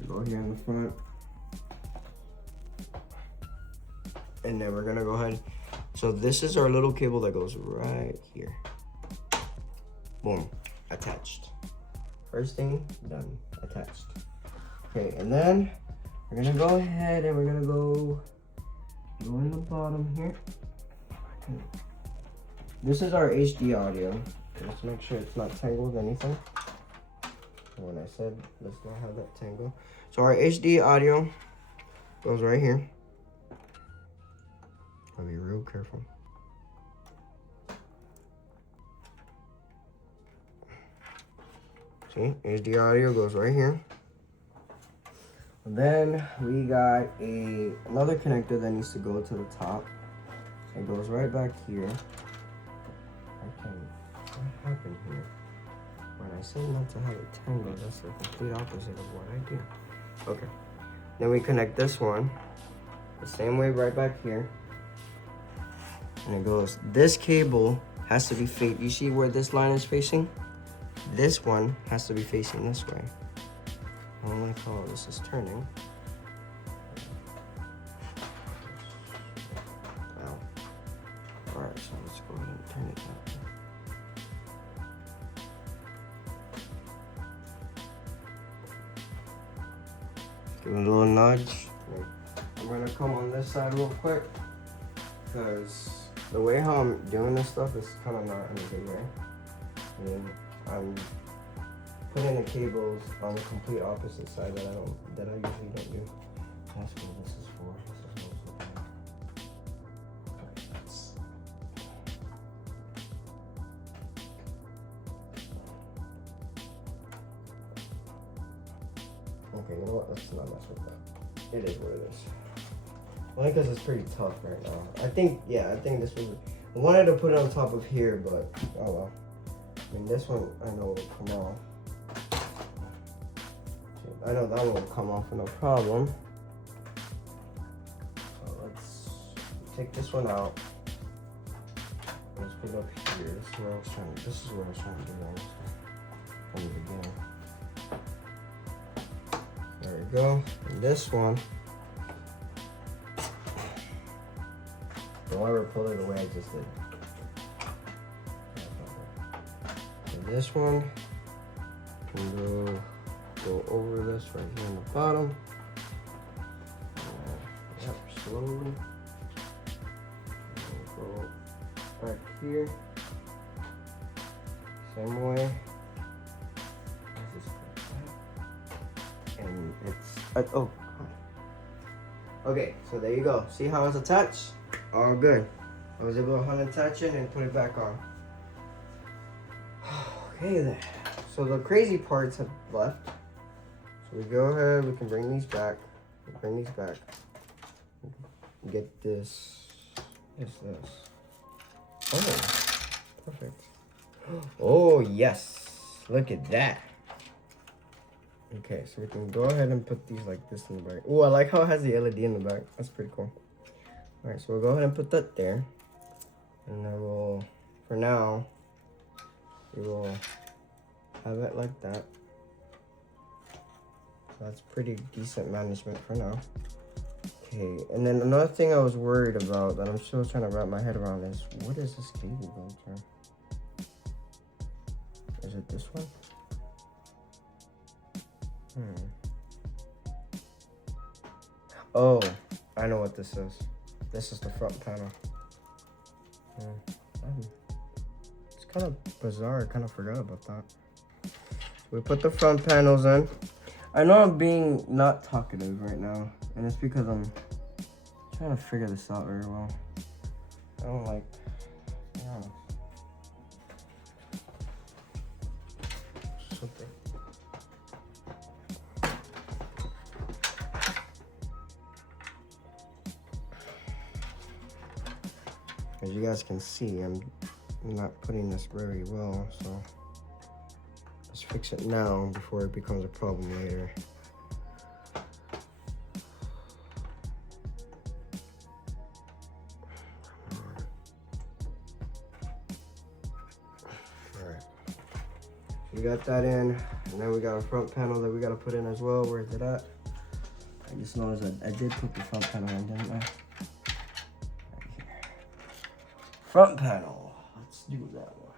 We go here in the front. And then we're gonna go ahead. So this is our little cable that goes right here. Boom, attached. First thing done, attached. Okay, and then we're gonna go ahead and we're gonna go in the bottom here. This is our HD audio. Let's make sure it's not tangled with anything. When I said let's not have that tangle. So our HD audio goes right here. I'll be real careful. See, HD audio goes right here. And then we got another connector that needs to go to the top. It goes right back here. What happened here? When I said not to have it tangled, that's the complete opposite of what I do. Okay. Then we connect this one the same way right back here. And it goes, this cable has to be facing, you see where this line is facing? This one has to be facing this way. I'm gonna call this is turning. turn it down. Give it a little nudge. I'm gonna come on this side real quick, because the way how I'm doing this stuff is kind of not in a good way. And I'm putting the cables on the complete opposite side that I usually don't do. That's what this is for. This is also okay, you know what? Let's not mess with that. It is what it is. Only because it's pretty tough right now. I think this was. I wanted to put it on top of here, but oh well. I mean, this one I know will come off. I know that one will come off no problem. So let's take this one out. Let's put it up here. This is where I was trying to do that from the beginning. There we go. And this one, don't ever pull it the way I just did. And this one can go over this right here on the bottom. Yep, slowly. Go back here. Same way. And it's oh. Okay, so there you go. See how it's attached? All good. I was able to unattach it and put it back on. Okay then. So the crazy parts have left. So we go ahead, we can bring these back. Get this. Oh, perfect. Oh yes. Look at that. Okay, so we can go ahead and put these like this in the back. Oh, I like how it has the LED in the back. That's pretty cool. All right, so we'll go ahead and put that there. And then we'll, for now, we will have it like that. That's pretty decent management for now. Okay, and then another thing I was worried about that I'm still trying to wrap my head around is, what is this cable going to? Is it this one? Oh, I know what this is. This is the front panel. It's kind of bizarre. I kind of forgot about that. We put the front panels in. I know I'm being not talkative right now, and it's because I'm trying to figure this out very well. I don't like, something. As you guys can see, I'm not putting this very well, so let's fix it now before it becomes a problem later. Alright, we got that in, and then we got a front panel that we got to put in as well. Where's it at? I just noticed that I did put the front panel in, didn't I? Front panel, let's do that one.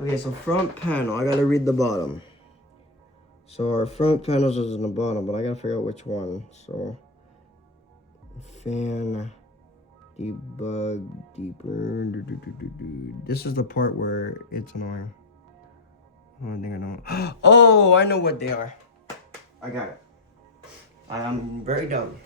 Okay, so front panel, I gotta read the bottom. So our front panels is in the bottom, but I gotta figure out which one. So, fan, debug, deeper, this is the part where it's annoying. One thing I don't, oh, I know what they are. I got it. I am very dumb.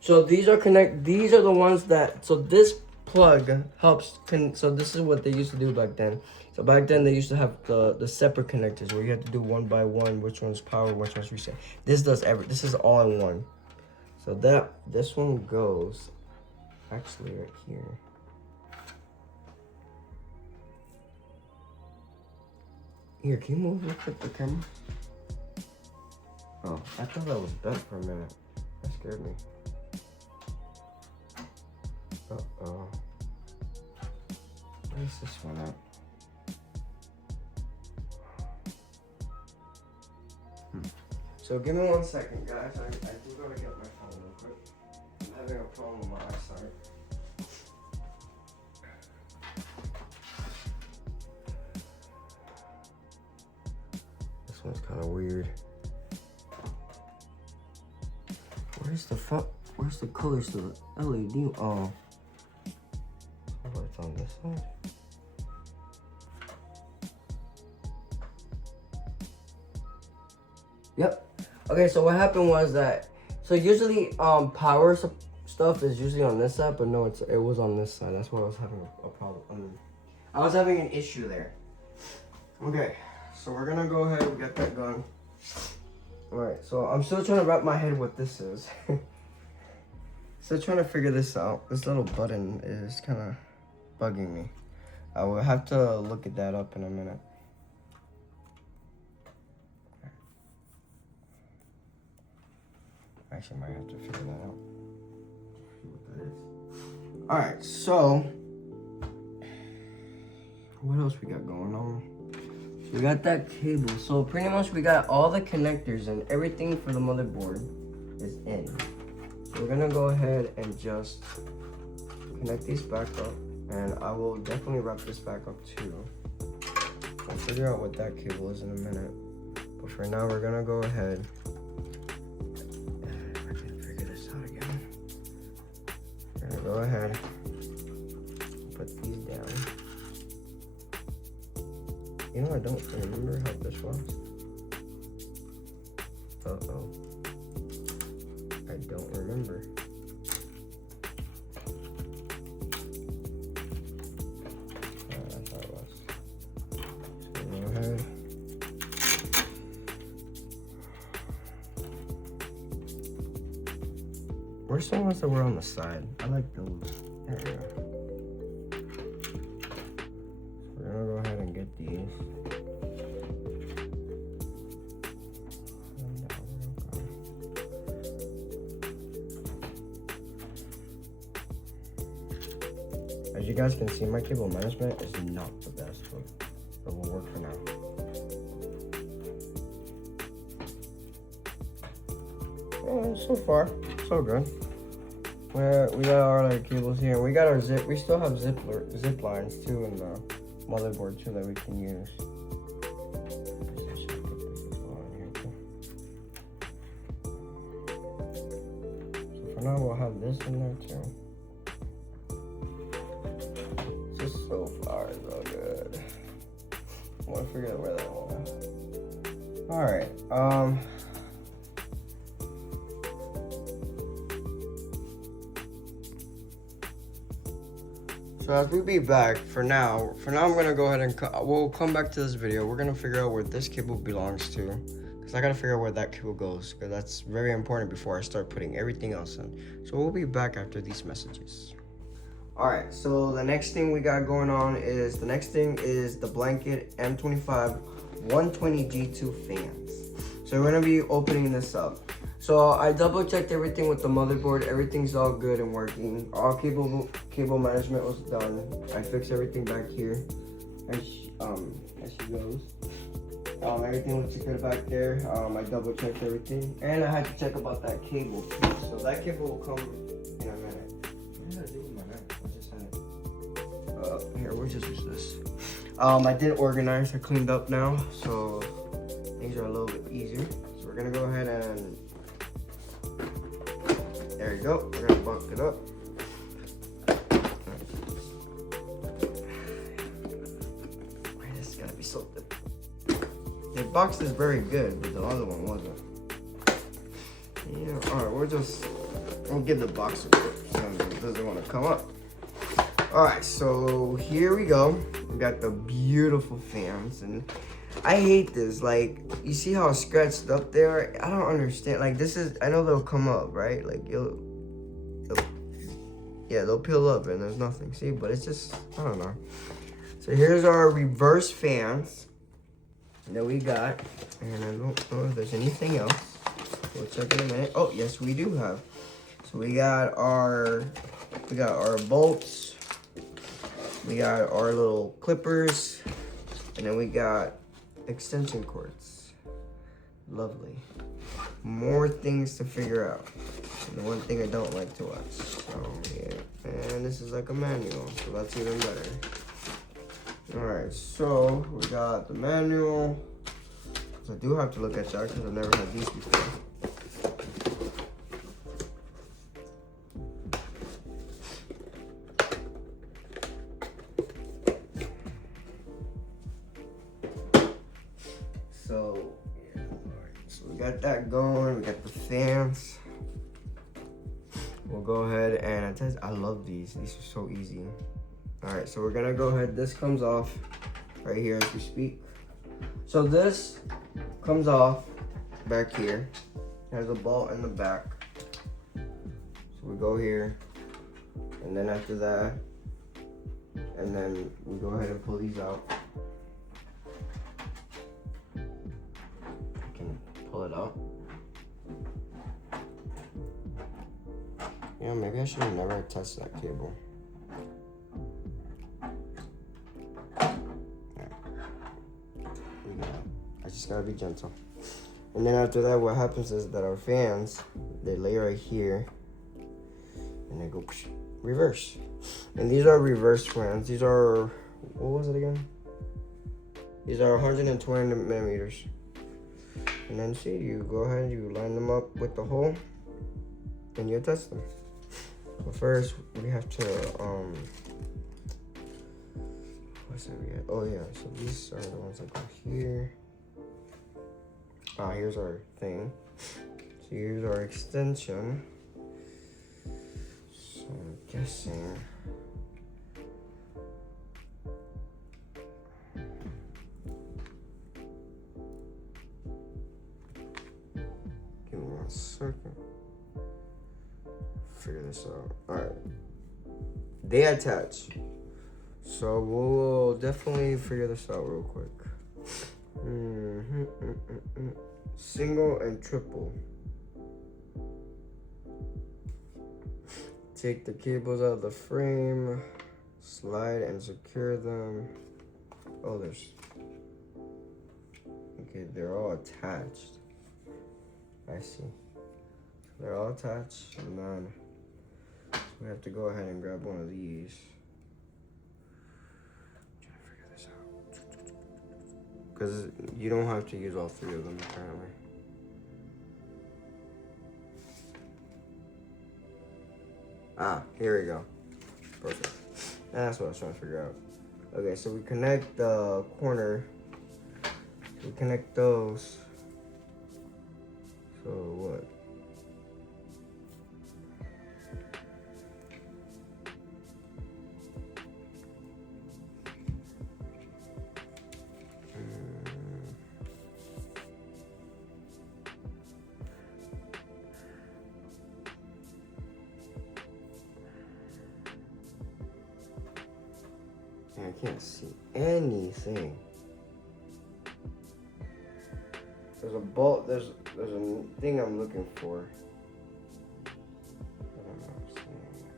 So these are these are the ones that, so this plug helps so this is what they used to do back then. So back then they used to have the separate connectors where you had to do one by one which one's power, which one's reset. This does this is all in one. So this one goes actually right here. Here, can you move look at the camera? Oh, I thought that was bent for a minute. That scared me. Uh-oh. Where's this one at? So give me 1 second, guys. I do gotta get my phone real quick. I'm having a problem with my eyesight. of weird. Where's the colors to the LED? Oh, it's on this side. Yep. Okay, so what happened was that, so usually power stuff is usually on this side, but no, it was on this side. That's why I was having a problem. I was having an issue there. Okay, so we're gonna go ahead and get that going. Alright, so I'm still trying to wrap my head what this is. Still trying to figure this out. This little button is kind of bugging me. I will have to look at that up in a minute. Actually, might have to figure that out. See what that is. Alright, so what else we got going on? So we got that cable. So pretty much we got all the connectors and everything for the motherboard is in. So we're gonna go ahead and just connect these back up, and I will definitely wrap this back up too. I'll figure out what that cable is in a minute. But for now, we're gonna go ahead. Go ahead, put these down. You know, I don't remember how this works. Uh-oh. I don't remember. That's how it was. So go ahead. Where's the ones that were on the side? I like those. There we go. We're gonna go ahead and get these. As you guys can see, my cable management is not the best, but will work for now. So far, so good. We got our cables here. We got our zip. We still have zip lines too in the motherboard too that we can use. So for now, we'll have this in there too. Just so far, so good. I want to figure out where that one is. All right. So as we be back, for now I'm gonna go ahead and we'll come back to this video. We're gonna figure out where this cable belongs to, because I gotta figure out where that cable goes, because that's very important before I start putting everything else in. So we'll be back after these messages. All right, so the next thing we got going on is, the blanket M25 120 G2 fans. So we're gonna be opening this up. So I double checked everything with the motherboard. Everything's all good and working. All cable management was done. I fixed everything back here as she goes. Everything looks good back there. I double checked everything, and I had to check about that cable too. So that cable will come in a minute. What did I do with my knife? I just had it. Here, we'll just use this. I did organize. I cleaned up now, so things are a little bit easier. So we're gonna go ahead and. There you go. We're gonna buck it up. This is gonna be so good. The box is very good, but the other one wasn't. Yeah. All right. We'll give the box a grip. It doesn't want to come up. All right. So here we go. We got the beautiful fans, and I hate this. Like, you see how scratched up they are? I don't understand. Like, this is, I know they'll come up, right? Like, they'll peel up and there's nothing. See, but it's just, I don't know. So here's our reverse fans that we got. And I don't know if there's anything else. We'll check in a minute. Oh, yes, we do have. So we got our bolts. We got our little clippers. And then we got extension cords. Lovely. More things to figure out. And the one thing I don't like to watch. So yeah. And this is like a manual, so that's even better. Alright, so we got the manual. So I do have to look at jacks because I've never had these before. So, yeah, so we got that going. We got the fans. We'll go ahead and attach. I love these. These are so easy. All right, so we're gonna go ahead. This comes off right here as we speak. So this comes off back here. There's a bolt in the back. So we go here, and then after that, and then we go ahead and pull these out. You can pull it out. Yeah, maybe I should have never touched that cable. I just gotta be gentle. And then after that, what happens is that our fans, they lay right here, and they go reverse. And these are reverse fans. These are, what was it again? These are 120 millimeters. And then see, you go ahead and you line them up with the hole, and you test them. But first, we have to, what's it we got? Oh yeah, so these are the ones that go here. Here's our thing. So here's our extension. So I'm guessing. Give me 1 second. Figure this out. Alright. They attach. So we'll definitely figure this out real quick. Single and triple. Take the cables out of the frame, slide and secure them. Oh, there's, okay, they're all attached. I see. They're all attached, and then we have to go ahead and grab one of these. Because you don't have to use all 3 of them, apparently. Here we go. Perfect. That's what I was trying to figure out. Okay, so we connect the corner. We connect those. So what? I can't see anything. There's a bolt, there's a thing I'm looking for. I don't know, I'm seeing it.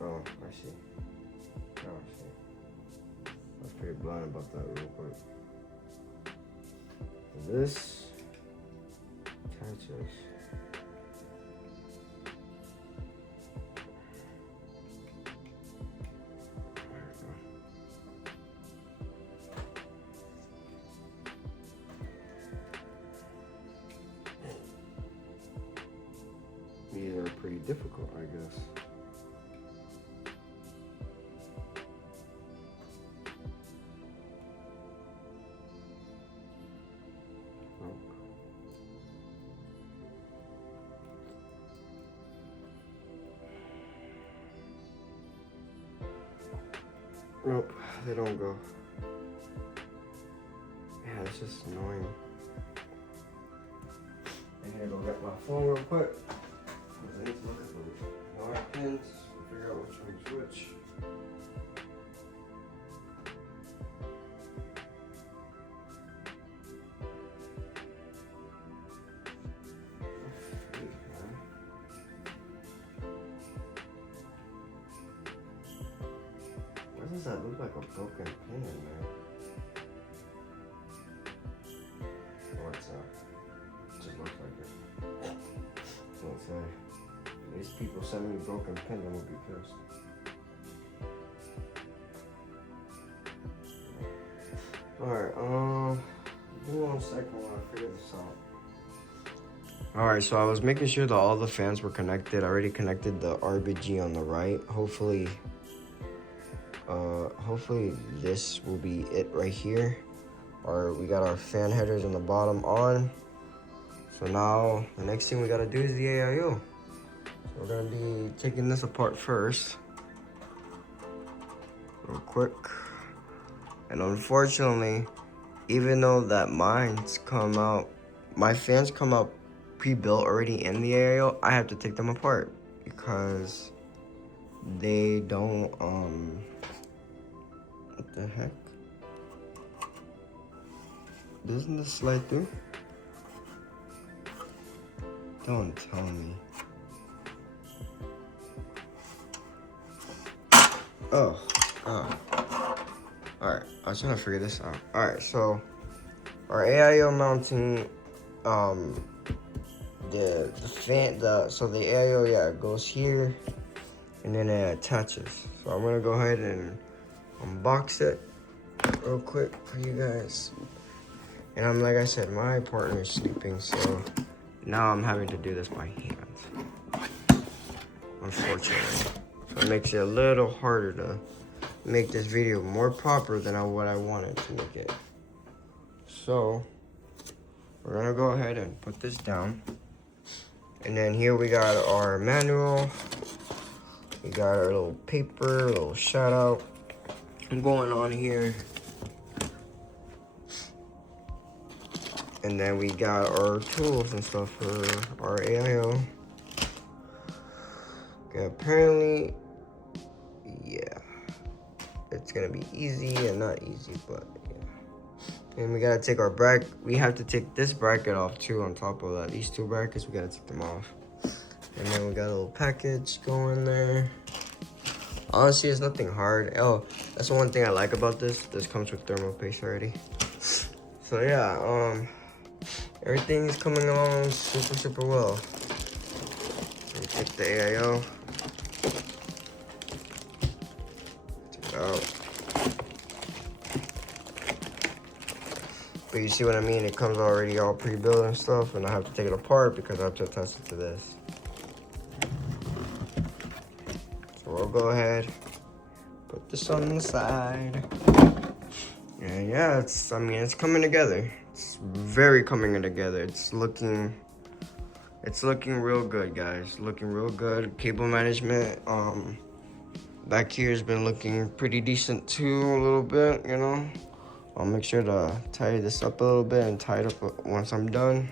Oh, I see. Oh, I see. I was pretty blind about that real quick. This attaches. These are pretty difficult, I guess. Nope, they don't go. Yeah, it's just annoying. I'm gonna go get my phone real quick. I need to look at the wire pins, figure out which one's which. Why does that look like a broken pin in there? Oh, it's not. It just looks like it. Don't say. These people sending me broken pins, I'm gonna be pissed. Alright, give me 1 second while I figure this out. Alright, so I was making sure that all the fans were connected. I already connected the RBG on the right. Hopefully this will be it right here. We got our fan headers on the bottom on. So now the next thing we gotta do is the AIO. So we're gonna be taking this apart first, real quick. And unfortunately, even though that my fans come out pre-built already in the AIO, I have to take them apart because they don't, what the heck? Doesn't this slide through? Don't tell me. Oh. Alright, I was trying to figure this out. Alright, so our AIO mounting, the AIO, yeah, it goes here and then it attaches. So I'm gonna go ahead and unbox it real quick for you guys. And like I said, my partner is sleeping, so now I'm having to do this by hand, unfortunately. So it makes it a little harder to make this video more proper than what I wanted to make it. So we're gonna go ahead and put this down. And then here we got our manual. We got our little paper, a little shout out going on here. And then we got our tools and stuff for our AIO. Okay, apparently, yeah, it's gonna be easy and not easy, but yeah. And we gotta take our bracket. We have to take this bracket off too. On top of that, these two brackets, we gotta take them off. And then we got a little package going there. Honestly, it's nothing hard. Oh, that's the one thing I like about this. This comes with thermal paste already. So yeah, everything's coming along super well. So we take the AIO. Take it out. But you see what I mean? It comes already all pre-built and stuff, and I have to take it apart because I have to attach it to this. So we'll go ahead, put this on the side. And yeah, it's coming together. It's very coming together. It's looking real good, guys. Looking real good. Cable management, back here has been looking pretty decent too, a little bit, you know. I'll make sure to tidy this up a little bit and tie it up once I'm done.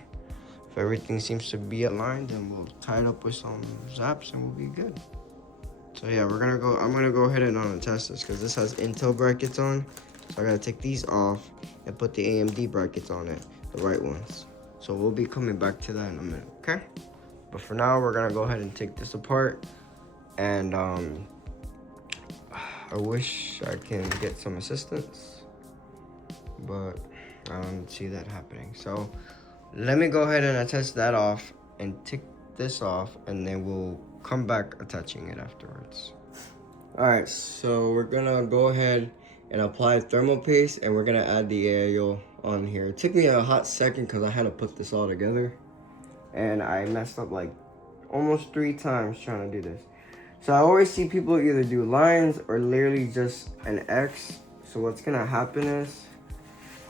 If everything seems to be aligned, then we'll tie it up with some zaps and we'll be good. So yeah, I'm gonna go ahead and test this because this has Intel brackets on. So I gotta take these off and put the AMD brackets on it, the right ones. So we'll be coming back to that in a minute, okay? But for now, we're gonna go ahead and take this apart. And I wish I can get some assistance, but I don't see that happening. So let me go ahead and attach that off and take this off, and then we'll come back attaching it afterwards. All right, so we're gonna go ahead and apply thermal paste, and we're gonna add the AIO on here. It took me a hot second because I had to put this all together, and I messed up like almost 3 times trying to do this. So I always see people either do lines or literally just an X. So what's gonna happen is,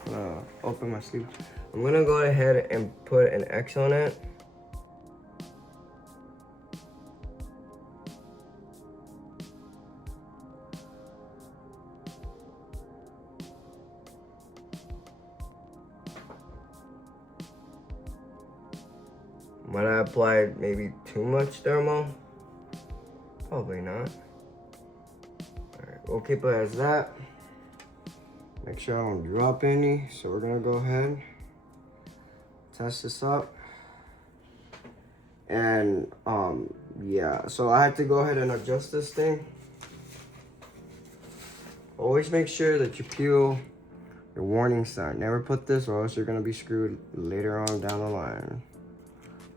I'm gonna open my sleeve. I'm gonna go ahead and put an X on it. Might I applied maybe too much thermal? Probably not. Alright, we'll keep it as that. Make sure I don't drop any. So we're gonna go ahead, test this up. And yeah, so I had to go ahead and adjust this thing. Always make sure that you peel your warning sign. Never put this or else you're gonna be screwed later on down the line.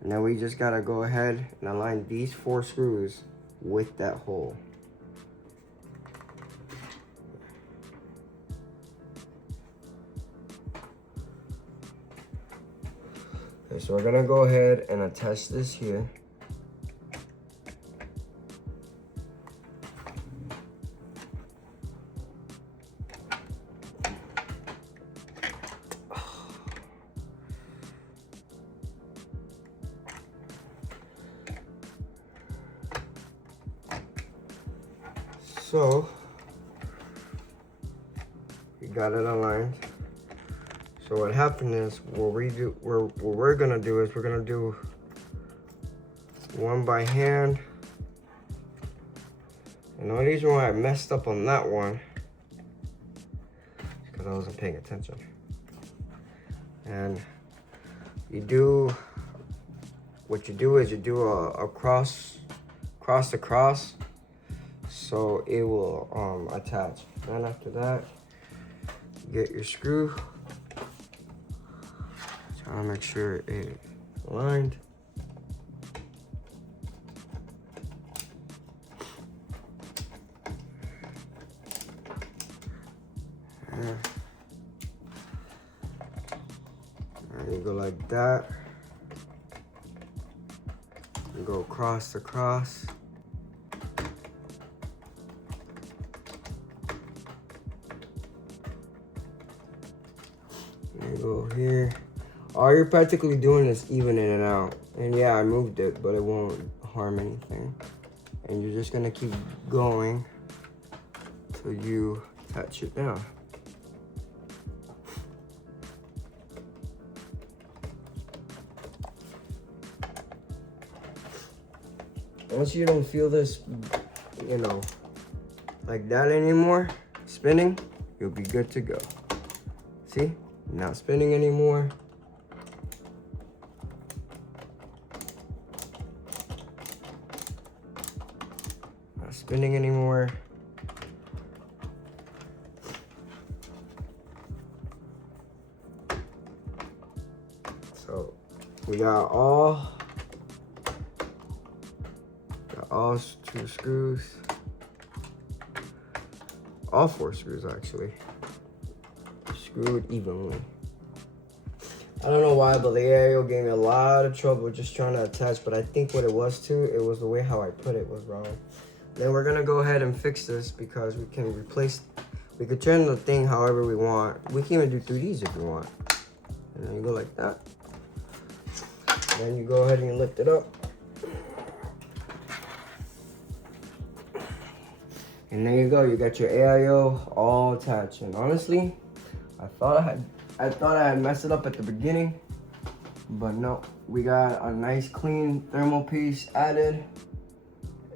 And then we just gotta go ahead and align these 4 screws with that hole. so we're gonna go ahead and attach this here. So we got it aligned. So what happened is what we're gonna do is we're gonna do one by hand. And the only reason why I messed up on that one is because I wasn't paying attention. And what you do is you do a cross to cross, so it will attach. Then after that, you get your screw. Try to make sure it's aligned. And you go like that. You go cross to cross. You go here. All you're practically doing is even in and out. And yeah, I moved it, but it won't harm anything. And you're just gonna keep going till you touch it down. Once you don't feel this, you know, like that anymore, spinning, you'll be good to go. See? Not spinning anymore. Not spinning anymore. So we got all 2 screws. All 4 screws actually. Screwed evenly. I don't know why, but the AIO gave me a lot of trouble just trying to attach, but I think what it was too, it was the way how I put it was wrong. Then we're gonna go ahead and fix this because we can we could turn the thing however we want. We can even do 3Ds if we want. And then you go like that. Then you go ahead and you lift it up. And there you go, you got your AIO all attached. And honestly, I thought I had messed it up at the beginning, but no, we got a nice clean thermal piece added.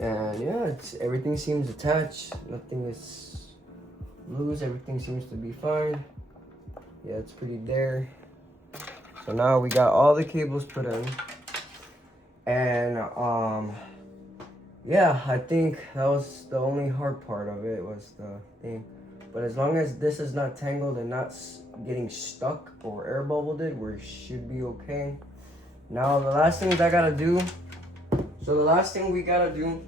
And yeah, everything seems attached. Nothing is loose, everything seems to be fine. Yeah, it's pretty there. So now we got all the cables put in. And yeah, I think that was the only hard part of it, was the thing. But as long as this is not tangled and not getting stuck or air bubbled it, we should be okay. Now the last things I gotta do, so the last thing we gotta do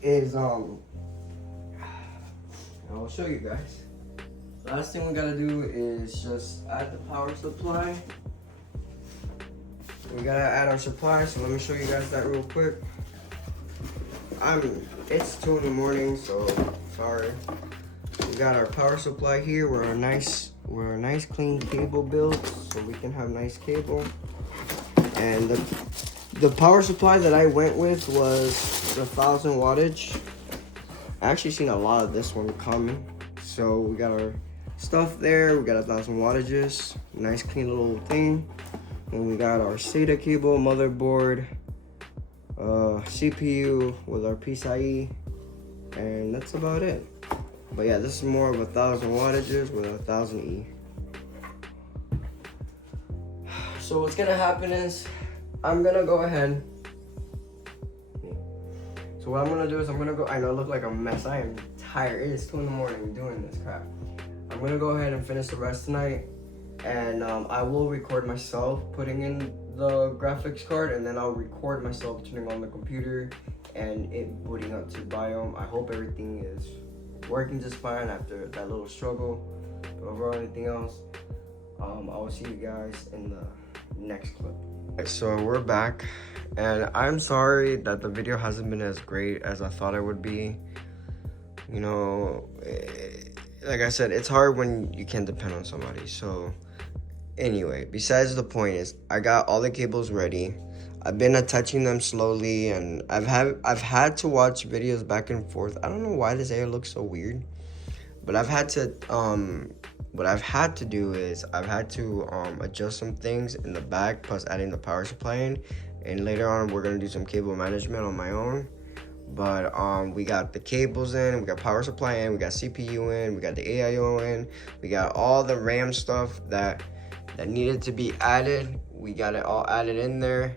is, I'll show you guys. The last thing we gotta do is just add the power supply. We gotta add our supply, so let me show you guys that real quick. It's 2 in the morning, so sorry. We got our power supply here. We're a nice clean cable build, so we can have nice cable. And the power supply that I went with was the 1000 wattage. I actually seen a lot of this one coming. So we got our stuff there. We got 1000 wattages, nice clean little thing. And we got our SATA cable, motherboard, CPU with our PCIe, and that's about it. But yeah, this is more of 1000 wattages with 1000E. So what's gonna happen is I'm gonna go ahead. So what I'm gonna do is I know I look like a mess. I am tired. It is 2 in the morning doing this crap. I'm gonna go ahead and finish the rest tonight, and I will record myself putting in the graphics card, and then I'll record myself turning on the computer and it booting up to Biome. I hope everything is working just fine after that little struggle. But overall, anything else, I will see you guys in the next clip. So we're back, and I'm sorry that the video hasn't been as great as I thought it would be. You know, like I said, it's hard when you can't depend on somebody. So anyway, besides the point is, I got all the cables ready. I've been attaching them slowly, and I've had to watch videos back and forth. I don't know why this air looks so weird, but I've had to what I've had to do is I've had to adjust some things in the back, plus adding the power supply in, and later on we're gonna do some cable management on my own. But we got the cables in, we got power supply in, we got CPU in, we got the AIO in, we got all the RAM stuff that needed to be added. We got it all added in there.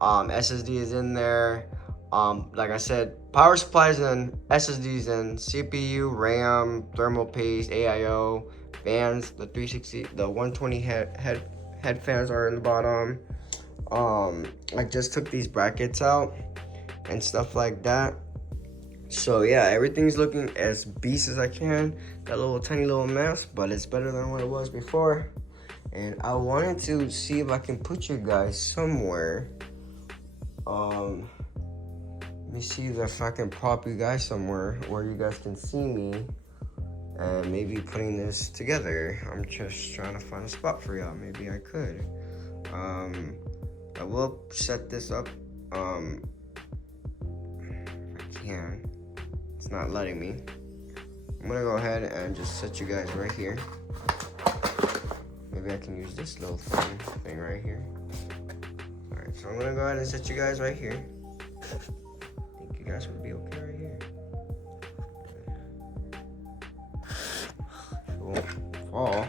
SSD is in there. Like I said, power supplies in, SSDs in, CPU, RAM, thermal paste, AIO, fans, the 360, the 120 head fans are in the bottom. I just took these brackets out and stuff like that. So yeah, everything's looking as beast as I can. That little tiny little mess, but it's better than what it was before. And I wanted to see if I can put you guys somewhere. Let me see if I can prop you guys somewhere where you guys can see me and maybe putting this together. I'm just trying to find a spot for y'all. Maybe I could. I will set this up. If I can. It's not letting me. I'm gonna go ahead and just set you guys right here. Maybe I can use this little thing right here. Alright, so I'm gonna go ahead and set you guys right here. I think you guys would be okay right here. It won't fall.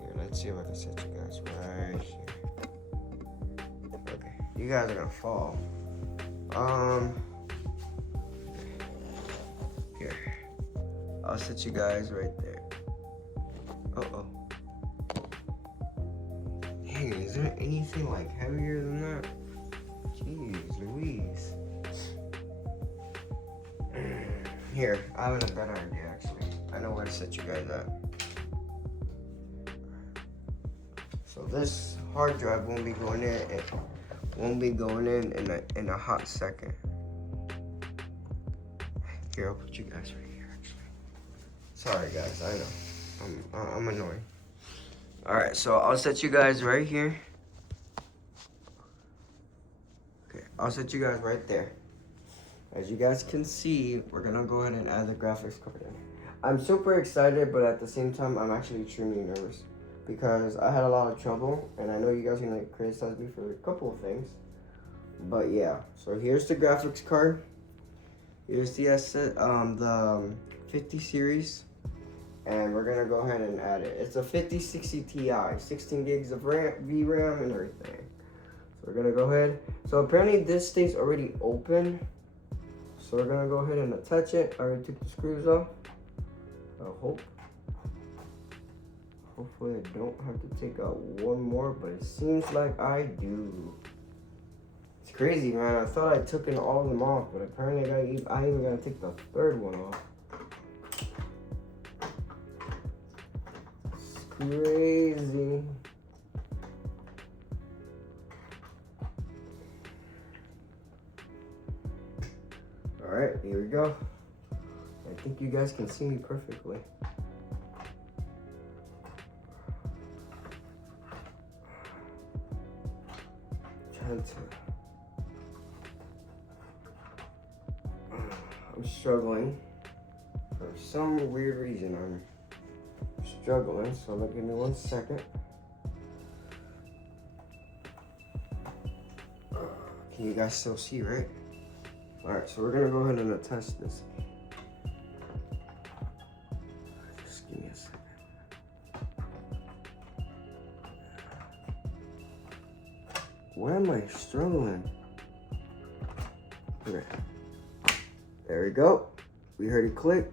Here, let's see if I can set you guys right here. Okay, you guys are gonna fall. Here. I'll set you guys right there. Uh-oh. Hey, is there anything like heavier than that? Jeez Louise. Here, I have a better idea actually. I know where to set you guys at. So this hard drive won't be going in. It won't be going in a hot second. Here, I'll put you guys right here actually. Sorry guys, I know. I'm annoying. Alright, so I'll set you guys right here. Okay, I'll set you guys right there. As you guys can see, we're gonna go ahead and add the graphics card in. I'm super excited, but at the same time, I'm actually extremely nervous because I had a lot of trouble, and I know you guys are gonna criticize me for a couple of things. But yeah, so here's the graphics card. Here's the 50 series. And we're gonna go ahead and add it. It's a 5060 Ti, 16 gigs of VRAM and everything. So we're gonna go ahead. So apparently this thing's already open. So we're gonna go ahead and attach it. I already took the screws off. I hope. Hopefully I don't have to take out one more, but it seems like I do. It's crazy, man. I thought I took all of them off, but apparently I even gotta take the third one off. Crazy. All right, here we go. I think you guys can see me perfectly. I'm struggling. For some weird reason, I'm struggling, so give me 1 second. Can you guys still see, right? Alright, so we're gonna go ahead and attach this. Just give me a second. Why am I struggling? Okay. There we go. We heard it click.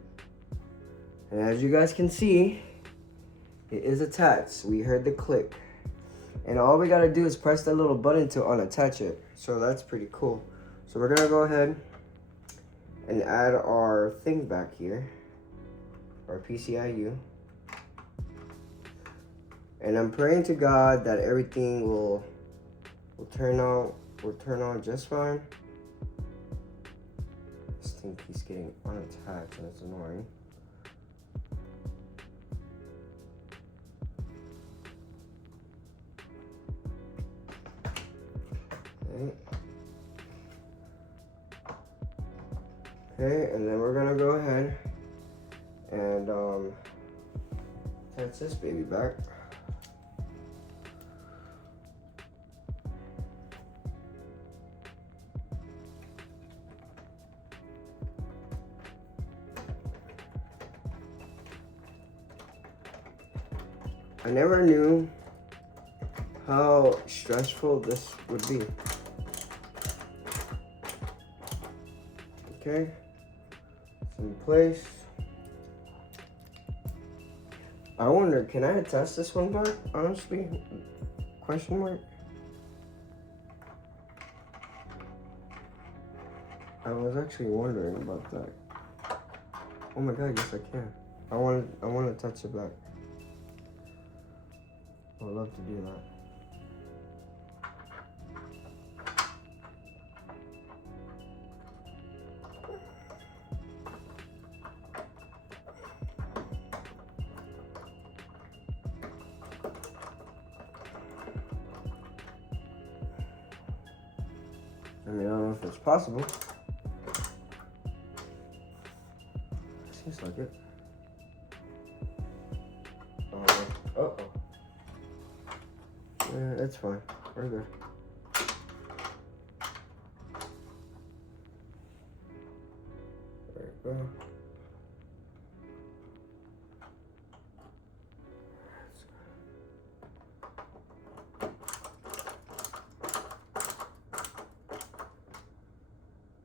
And as you guys can see, it is attached. We heard the click. And all we gotta do is press that little button to unattach it. So that's pretty cool. So we're gonna go ahead and add our thing back here, our PCIe. And I'm praying to God that everything will turn out just fine. This thing keeps getting unattached and it's annoying. Okay, and then we're gonna go ahead and attach this baby back. I never knew how stressful this would be. Okay, it's in place. I wonder, can I attach this one back? Honestly, question mark. I was actually wondering about that. Oh my God, yes I can. I want to touch it back. I would love to do that. I mean, I don't know if it's possible. Seems like it. Uh-oh. Yeah, it's fine. We're good. There we go.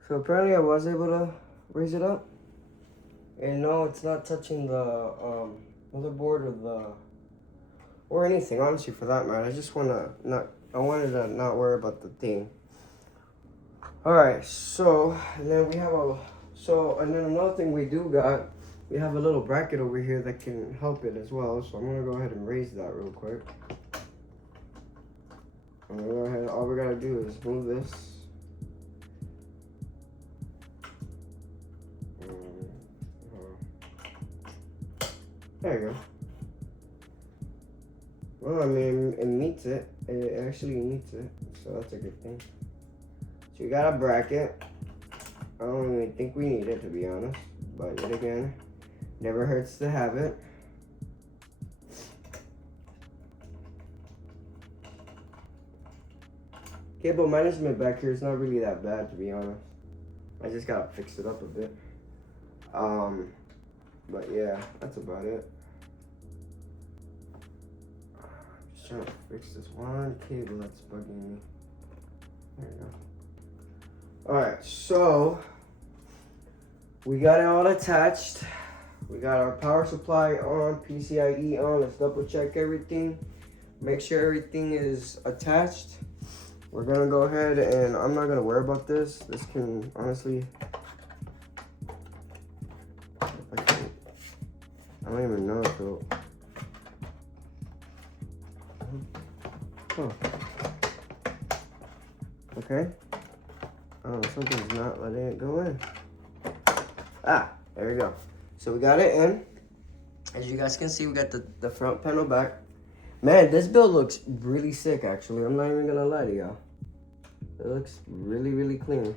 So apparently I was able to raise it up. And no, it's not touching the motherboard or anything, honestly, for that matter. I just wanted to not worry about the thing. Alright, so and then we have and then another thing we have a little bracket over here that can help it as well. So I'm gonna go ahead and raise that real quick. I'm gonna go ahead, all we gotta do is move this. There you go. Well, I mean, it meets it. It actually meets it, so that's a good thing. So you got a bracket. I don't even think we need it, to be honest. But yet again, never hurts to have it. Cable management back here is not really that bad, to be honest. I just gotta fix it up a bit. But yeah, that's about it. Just trying to fix this one cable that's bugging me. There you go. Alright, so we got it all attached. We got our power supply on, PCIe on. Let's double check everything. Make sure everything is attached. We're gonna go ahead and I'm not gonna worry about this. This can honestly, I don't even know if it'll. Huh. Okay. Oh, something's not letting it go in. Ah, there we go. So we got it in. As you guys can see, we got the front panel back. Man, this build looks really sick, actually. I'm not even gonna lie to y'all. It looks really, really clean.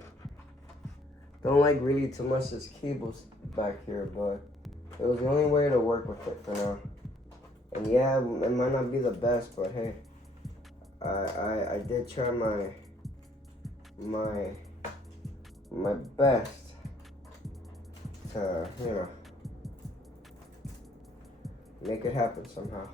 Don't like really too much this cables back here, but it was the only way to work with it for now. And yeah, it might not be the best, but hey, I did try my best to, you know, make it happen somehow.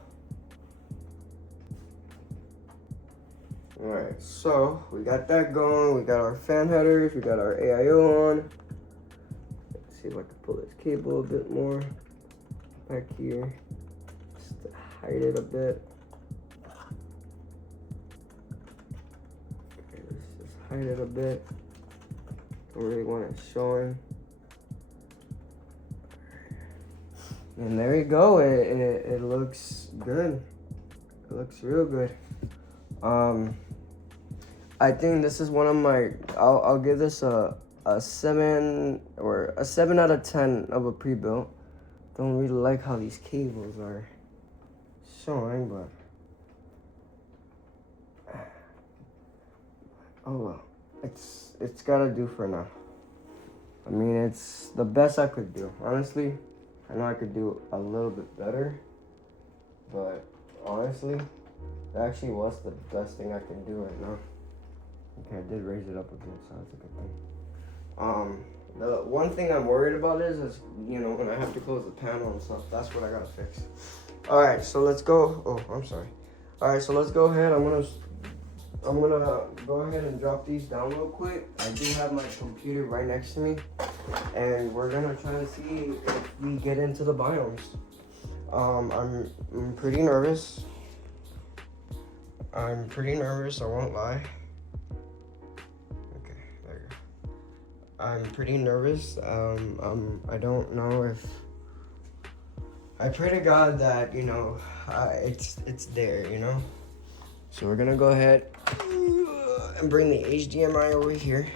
Alright, so we got that going. We got our fan headers. We got our AIO on. Let's see if I can pull this cable a bit more back here. Just to hide it a bit. Okay, let's just hide it a bit. Don't really want it showing. And there you go. It looks good. looks real good. I think this is one of my. I'll give this a 7 or a 7 out of 10 of a pre-built. Don't really like how these cables are showing, but oh well, it's gotta do for now. I mean, it's the best I could do. Honestly, I know I could do a little bit better, but honestly, that actually was the best thing I can do right now. Okay, I did raise it up a bit, so that's a good thing. The one thing I'm worried about is you know, when I have to close the panel and stuff, that's what I gotta fix. All right, so let's go. Oh, I'm sorry. All right, so let's go ahead. I'm gonna go ahead and drop these down real quick. I do have my computer right next to me, and we're gonna try to see if we get into the biomes. I'm pretty nervous. I won't lie. Okay, there you go. I'm pretty nervous. I don't know if. I pray to God that, you know, it's there, you know. So we're gonna go ahead and bring the HDMI over here.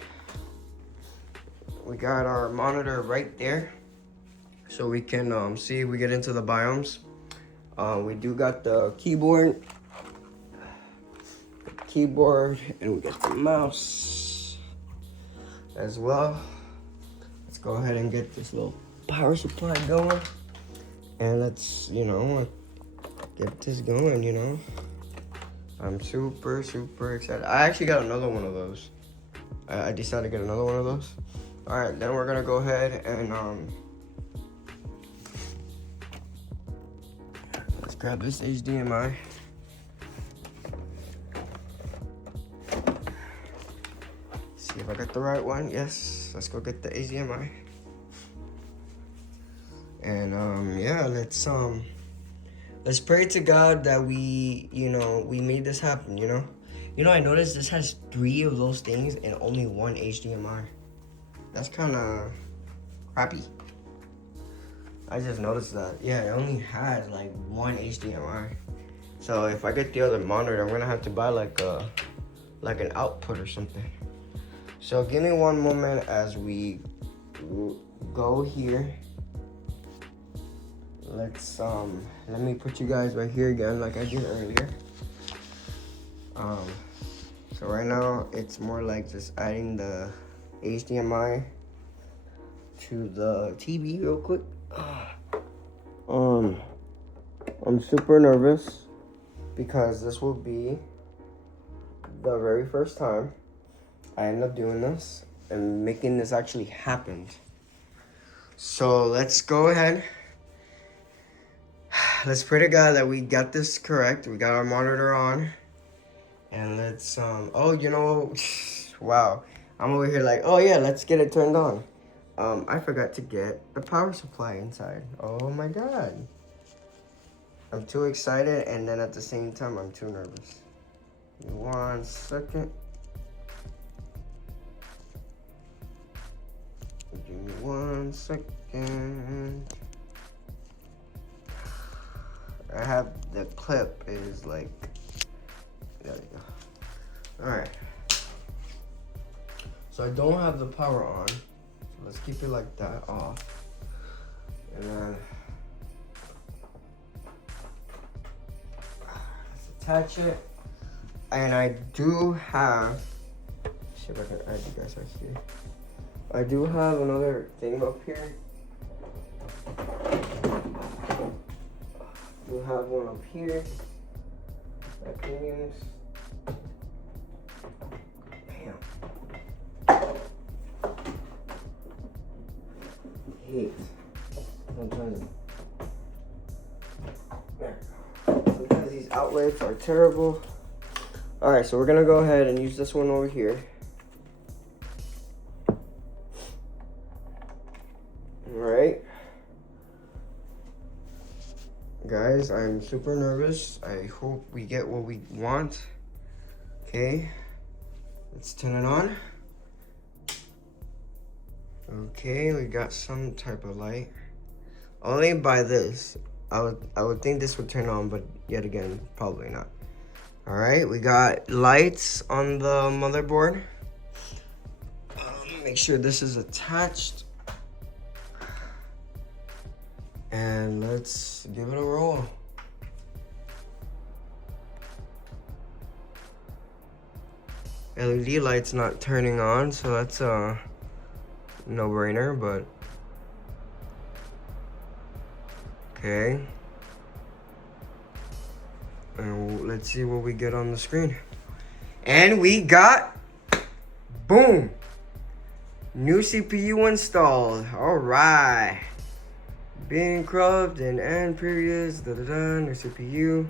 We got our monitor right there, so we can see if we get into the biomes. We do got the keyboard, and we got the mouse as well. Let's go ahead and get this little power supply going, and let's, you know, get this going, you know. I'm super excited. I actually got another one of those. I decided to get another one of those. All right, then we're gonna go ahead and let's grab this HDMI. See if I got the right one. Yes, let's go get the HDMI. And yeah, let's pray to God that we made this happen, you know? You know, I noticed this has 3 of those things and only 1 HDMI. That's kind of crappy. I just noticed that. Yeah, it only has like 1 HDMI. So if I get the other monitor, I'm gonna have to buy like an output or something. So give me one moment as we go here. Let's let me put you guys right here again like I did earlier. So right now it's more like just adding the HDMI to the TV real quick. I'm super nervous because this will be the very first time I end up doing this and making this actually happen. So let's go ahead. Let's pray to God that we got this correct. We got our monitor on. And let's, oh, you know, wow. I'm over here like, oh yeah, let's get it turned on. I forgot to get the power supply inside. Oh my God. I'm too excited, and then at the same time, I'm too nervous. Give me 1 second. Give me 1 second. I have the clip is like, there you go. All right. So I don't have the power on. So let's keep it like that off. And then let's attach it. And I do have, see if I can add you guys right here. I do have another thing up here. We have one up here that can use. Damn. Hate. Sometimes these outlets are terrible. Alright, so we're gonna go ahead and use this one over here. Alright. Guys, I'm super nervous. I hope we get what we want. Okay, let's turn it on. Okay, we got some type of light. Only by this. I would think this would turn on, but yet again, probably not. All right, we got lights on the motherboard. Make sure this is attached. And let's give it a roll. LED light's not turning on, so that's a no-brainer, but okay. And let's see what we get on the screen. And we got, boom, new CPU installed. All right. Being corrupted and previous, new CPU.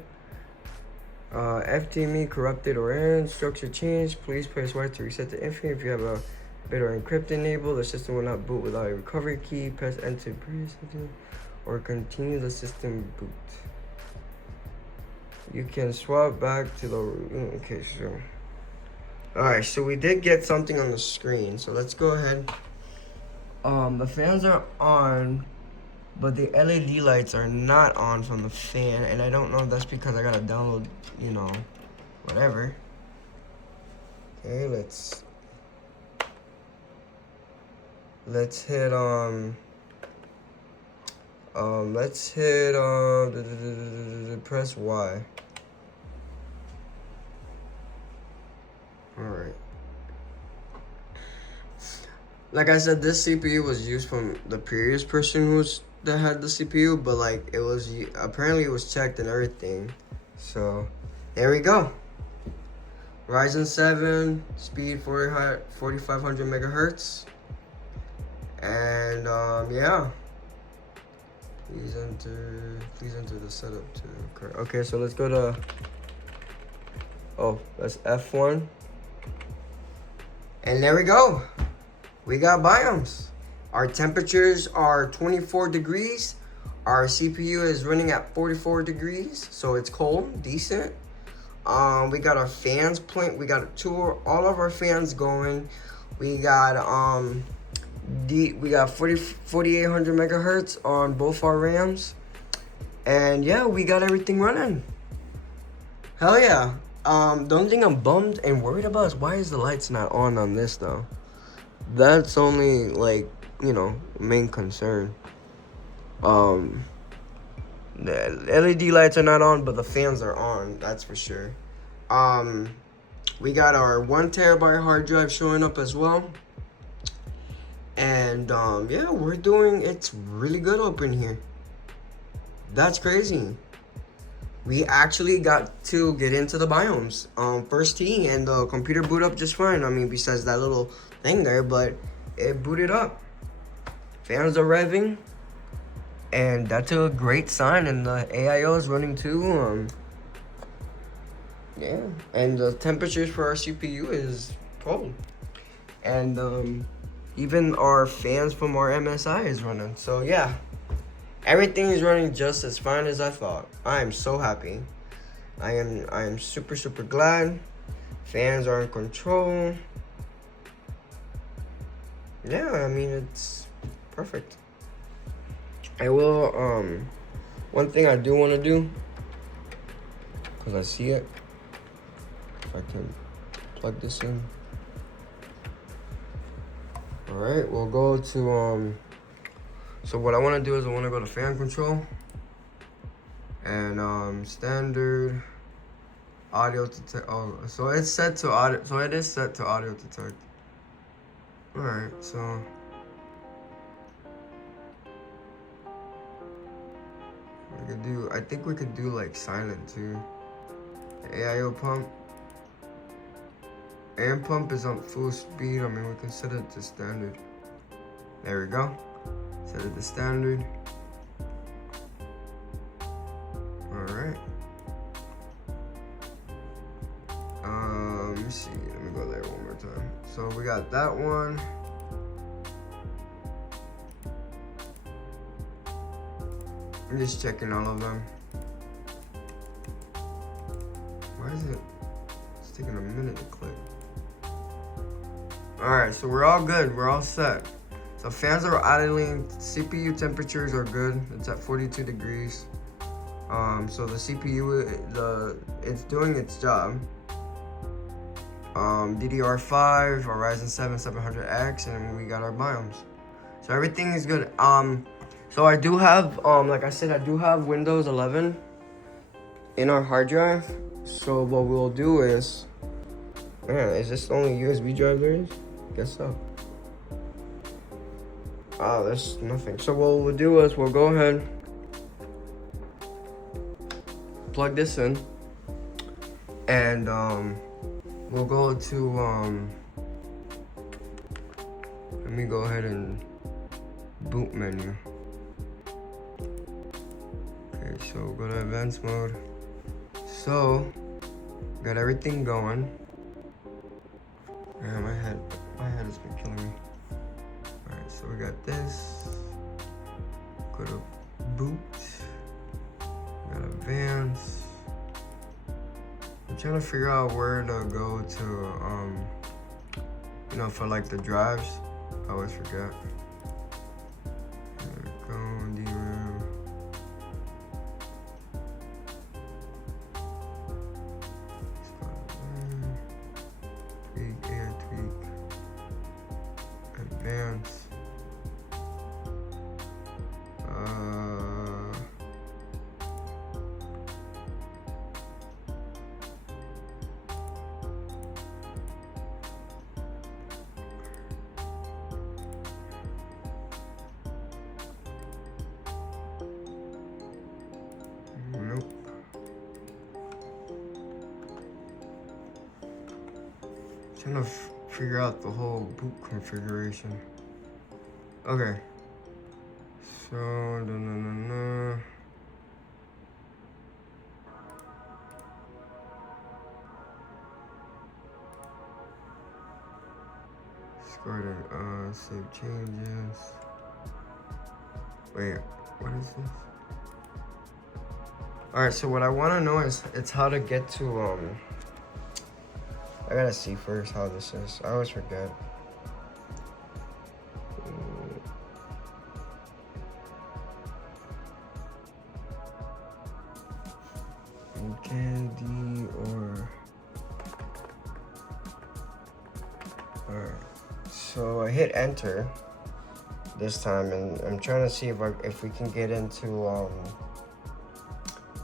FTME corrupted or in, structure changed. Please press Y to reset the Nvme. If you have a bit or encrypt enabled, the system will not boot without a recovery key. Press N to previous or continue the system boot. You can swap back to the, okay, sure. Alright, so we did get something on the screen, so let's go ahead. The fans are on, but the LED lights are not on from the fan, and I don't know if that's because I gotta download, you know, whatever. Okay, let's hit press Y. All right. Like I said, this CPU was used from the previous person that had the CPU, but like it was, apparently it was checked and everything. So there we go. Ryzen 7, speed 4500 megahertz. And yeah. Please enter the setup to correct. Okay, so let's go to, oh, that's F1. And there we go. We got biomes. Our temperatures are 24 degrees. Our CPU is running at 44 degrees, so it's cold, decent. We got our fans we got all of our fans going. We got 4800 megahertz on both our RAMs. And yeah, we got everything running. Hell yeah. The only thing I'm bummed and worried about is why is the lights not on this though? That's only like, you know, main concern. The LED lights are not on, but the fans are on, that's for sure. We got our 1 terabyte hard drive showing up as well. And yeah, it's really good up in here. That's crazy. We actually got to get into the biomes first tee, and the computer boot up just fine. I mean, besides that little thing there, but it booted up. Fans are revving, and that's a great sign. And the AIO is running too. Yeah, and the temperatures for our CPU is cold, and even our fans from our MSI is running. So yeah, everything is running just as fine as I thought. I am so happy. I am super glad. Fans are in control. Yeah, I mean, it's perfect. I will, one thing I do want to do, because I see it, if I can plug this in. Alright, we'll go to, so what I want to do is I want to go to fan control, and, standard, audio detect, oh, so it's set to audio, so it is set to audio detect. Alright, so I think we could do like silent too. The AIO pump. AM pump is on full speed. I mean, we can set it to standard. There we go. Set it to standard. Alright. Let me see. Let me go there one more time. So we got that one. I'm just checking all of them. Why is it? It's taking a minute to click. Alright, so we're all good. We're all set. So fans are idling. CPU temperatures are good. It's at 42 degrees. So the CPU, it's doing its job. DDR5, our Ryzen 7 700X, and we got our biomes. So everything is good. So I do have, like I said, I do have Windows 11 in our hard drive. So what we'll do is, man, is this the only USB drive there is? Guess so. There's nothing. So what we'll do is we'll go ahead, plug this in, and we'll go to let me go ahead and boot menu. Okay, so go to advanced mode. So got everything going. Man, my head has been killing me. Alright, so we got this. Go to boot. We got advanced. I'm trying to figure out where to go to, you know, for like the drives. I always forget. There we go, DRAM. Tweak, air tweak. Advanced. Nope. Trying to figure out the whole boot configuration. Okay. So, Let's go ahead and save changes. Wait, what is this? Alright, so what I want to know is it's how to get to I gotta see first how this is. I always forget. Candy or alright. So I hit enter this time, and I'm trying to see if we can get into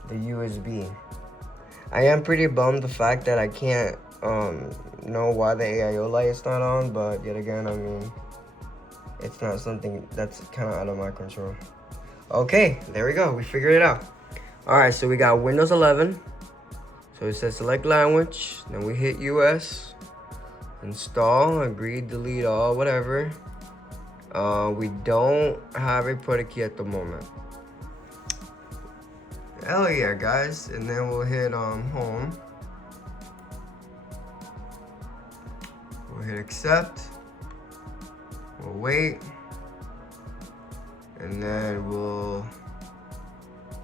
the USB. I am pretty bummed the fact that I can't know why the AIO light is not on, but yet again, I mean, it's not something that's kind of out of my control. Okay, there we go. We figured it out. All right, so we got Windows 11. So it says select language. Then we hit US. Install, agree, delete all, whatever. We don't have a product key at the moment. Hell yeah, guys. And then we'll hit home. We'll hit accept. We'll wait. And then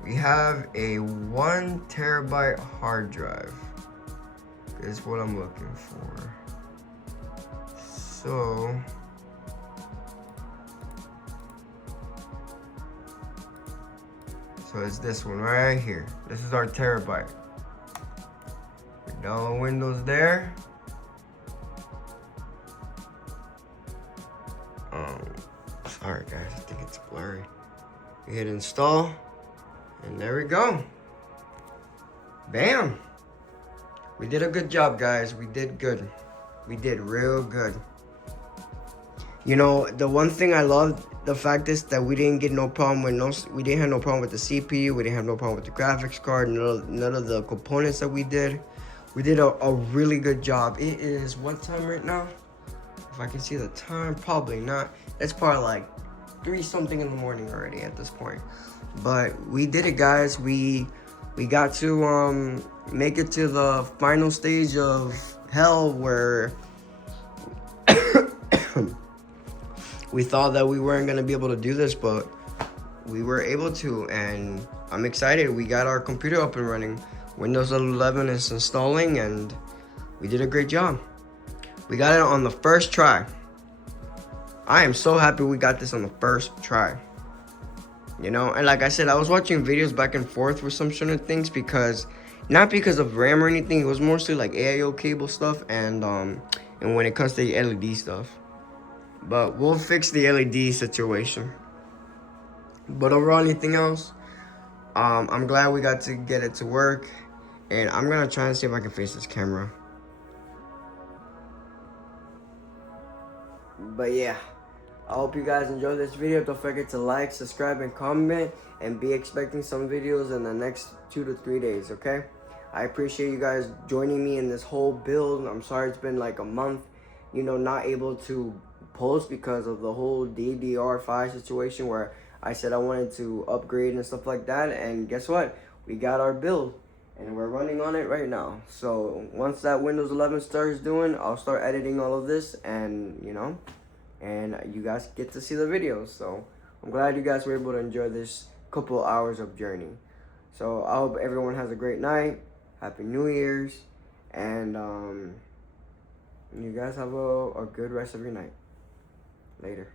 we have a 1 terabyte hard drive. Is what I'm looking for. So it's this one right here. This is our terabyte. We download Windows there. Sorry guys, I think it's blurry. We hit install, and there we go. Bam! We did a good job, guys. We did good. We did real good. You know, the one thing I love, the fact is that we didn't get no problem with we didn't have no problem with the CPU. We didn't have no problem with the graphics card. None of the components that we did. We did a really good job. It is what time right now? If I can see the time, probably not. It's probably like 3 something in the morning already at this point. But we did it, guys. We got to make it to the final stage of hell where we thought that we weren't gonna be able to do this, but we were able to, and I'm excited. We got our computer up and running. Windows 11 is installing, and we did a great job. We got it on the first try. I am so happy we got this on the first try. you know. And like I said, I was watching videos back and forth with some certain things because, not because of RAM or anything, it was mostly like AIO cable stuff and when it comes to the LED stuff. But we'll fix the LED situation. But overall, anything else, I'm glad we got to get it to work, and I'm gonna try and see if I can face this camera. But yeah, I hope you guys enjoyed this video. Don't forget to like, subscribe, and comment, and be expecting some videos in the next 2 to 3 days, okay? I appreciate you guys joining me in this whole build. I'm sorry it's been like a month, you know, not able to post because of the whole DDR5 situation where I said I wanted to upgrade and stuff like that. And guess what? We got our build and we're running on it right now. So once that Windows 11 starts doing, I'll start editing all of this, and you know, and you guys get to see the videos. So I'm glad you guys were able to enjoy this couple hours of journey. So I hope everyone has a great night. Happy New Year's, and you guys have a good rest of your night. Later.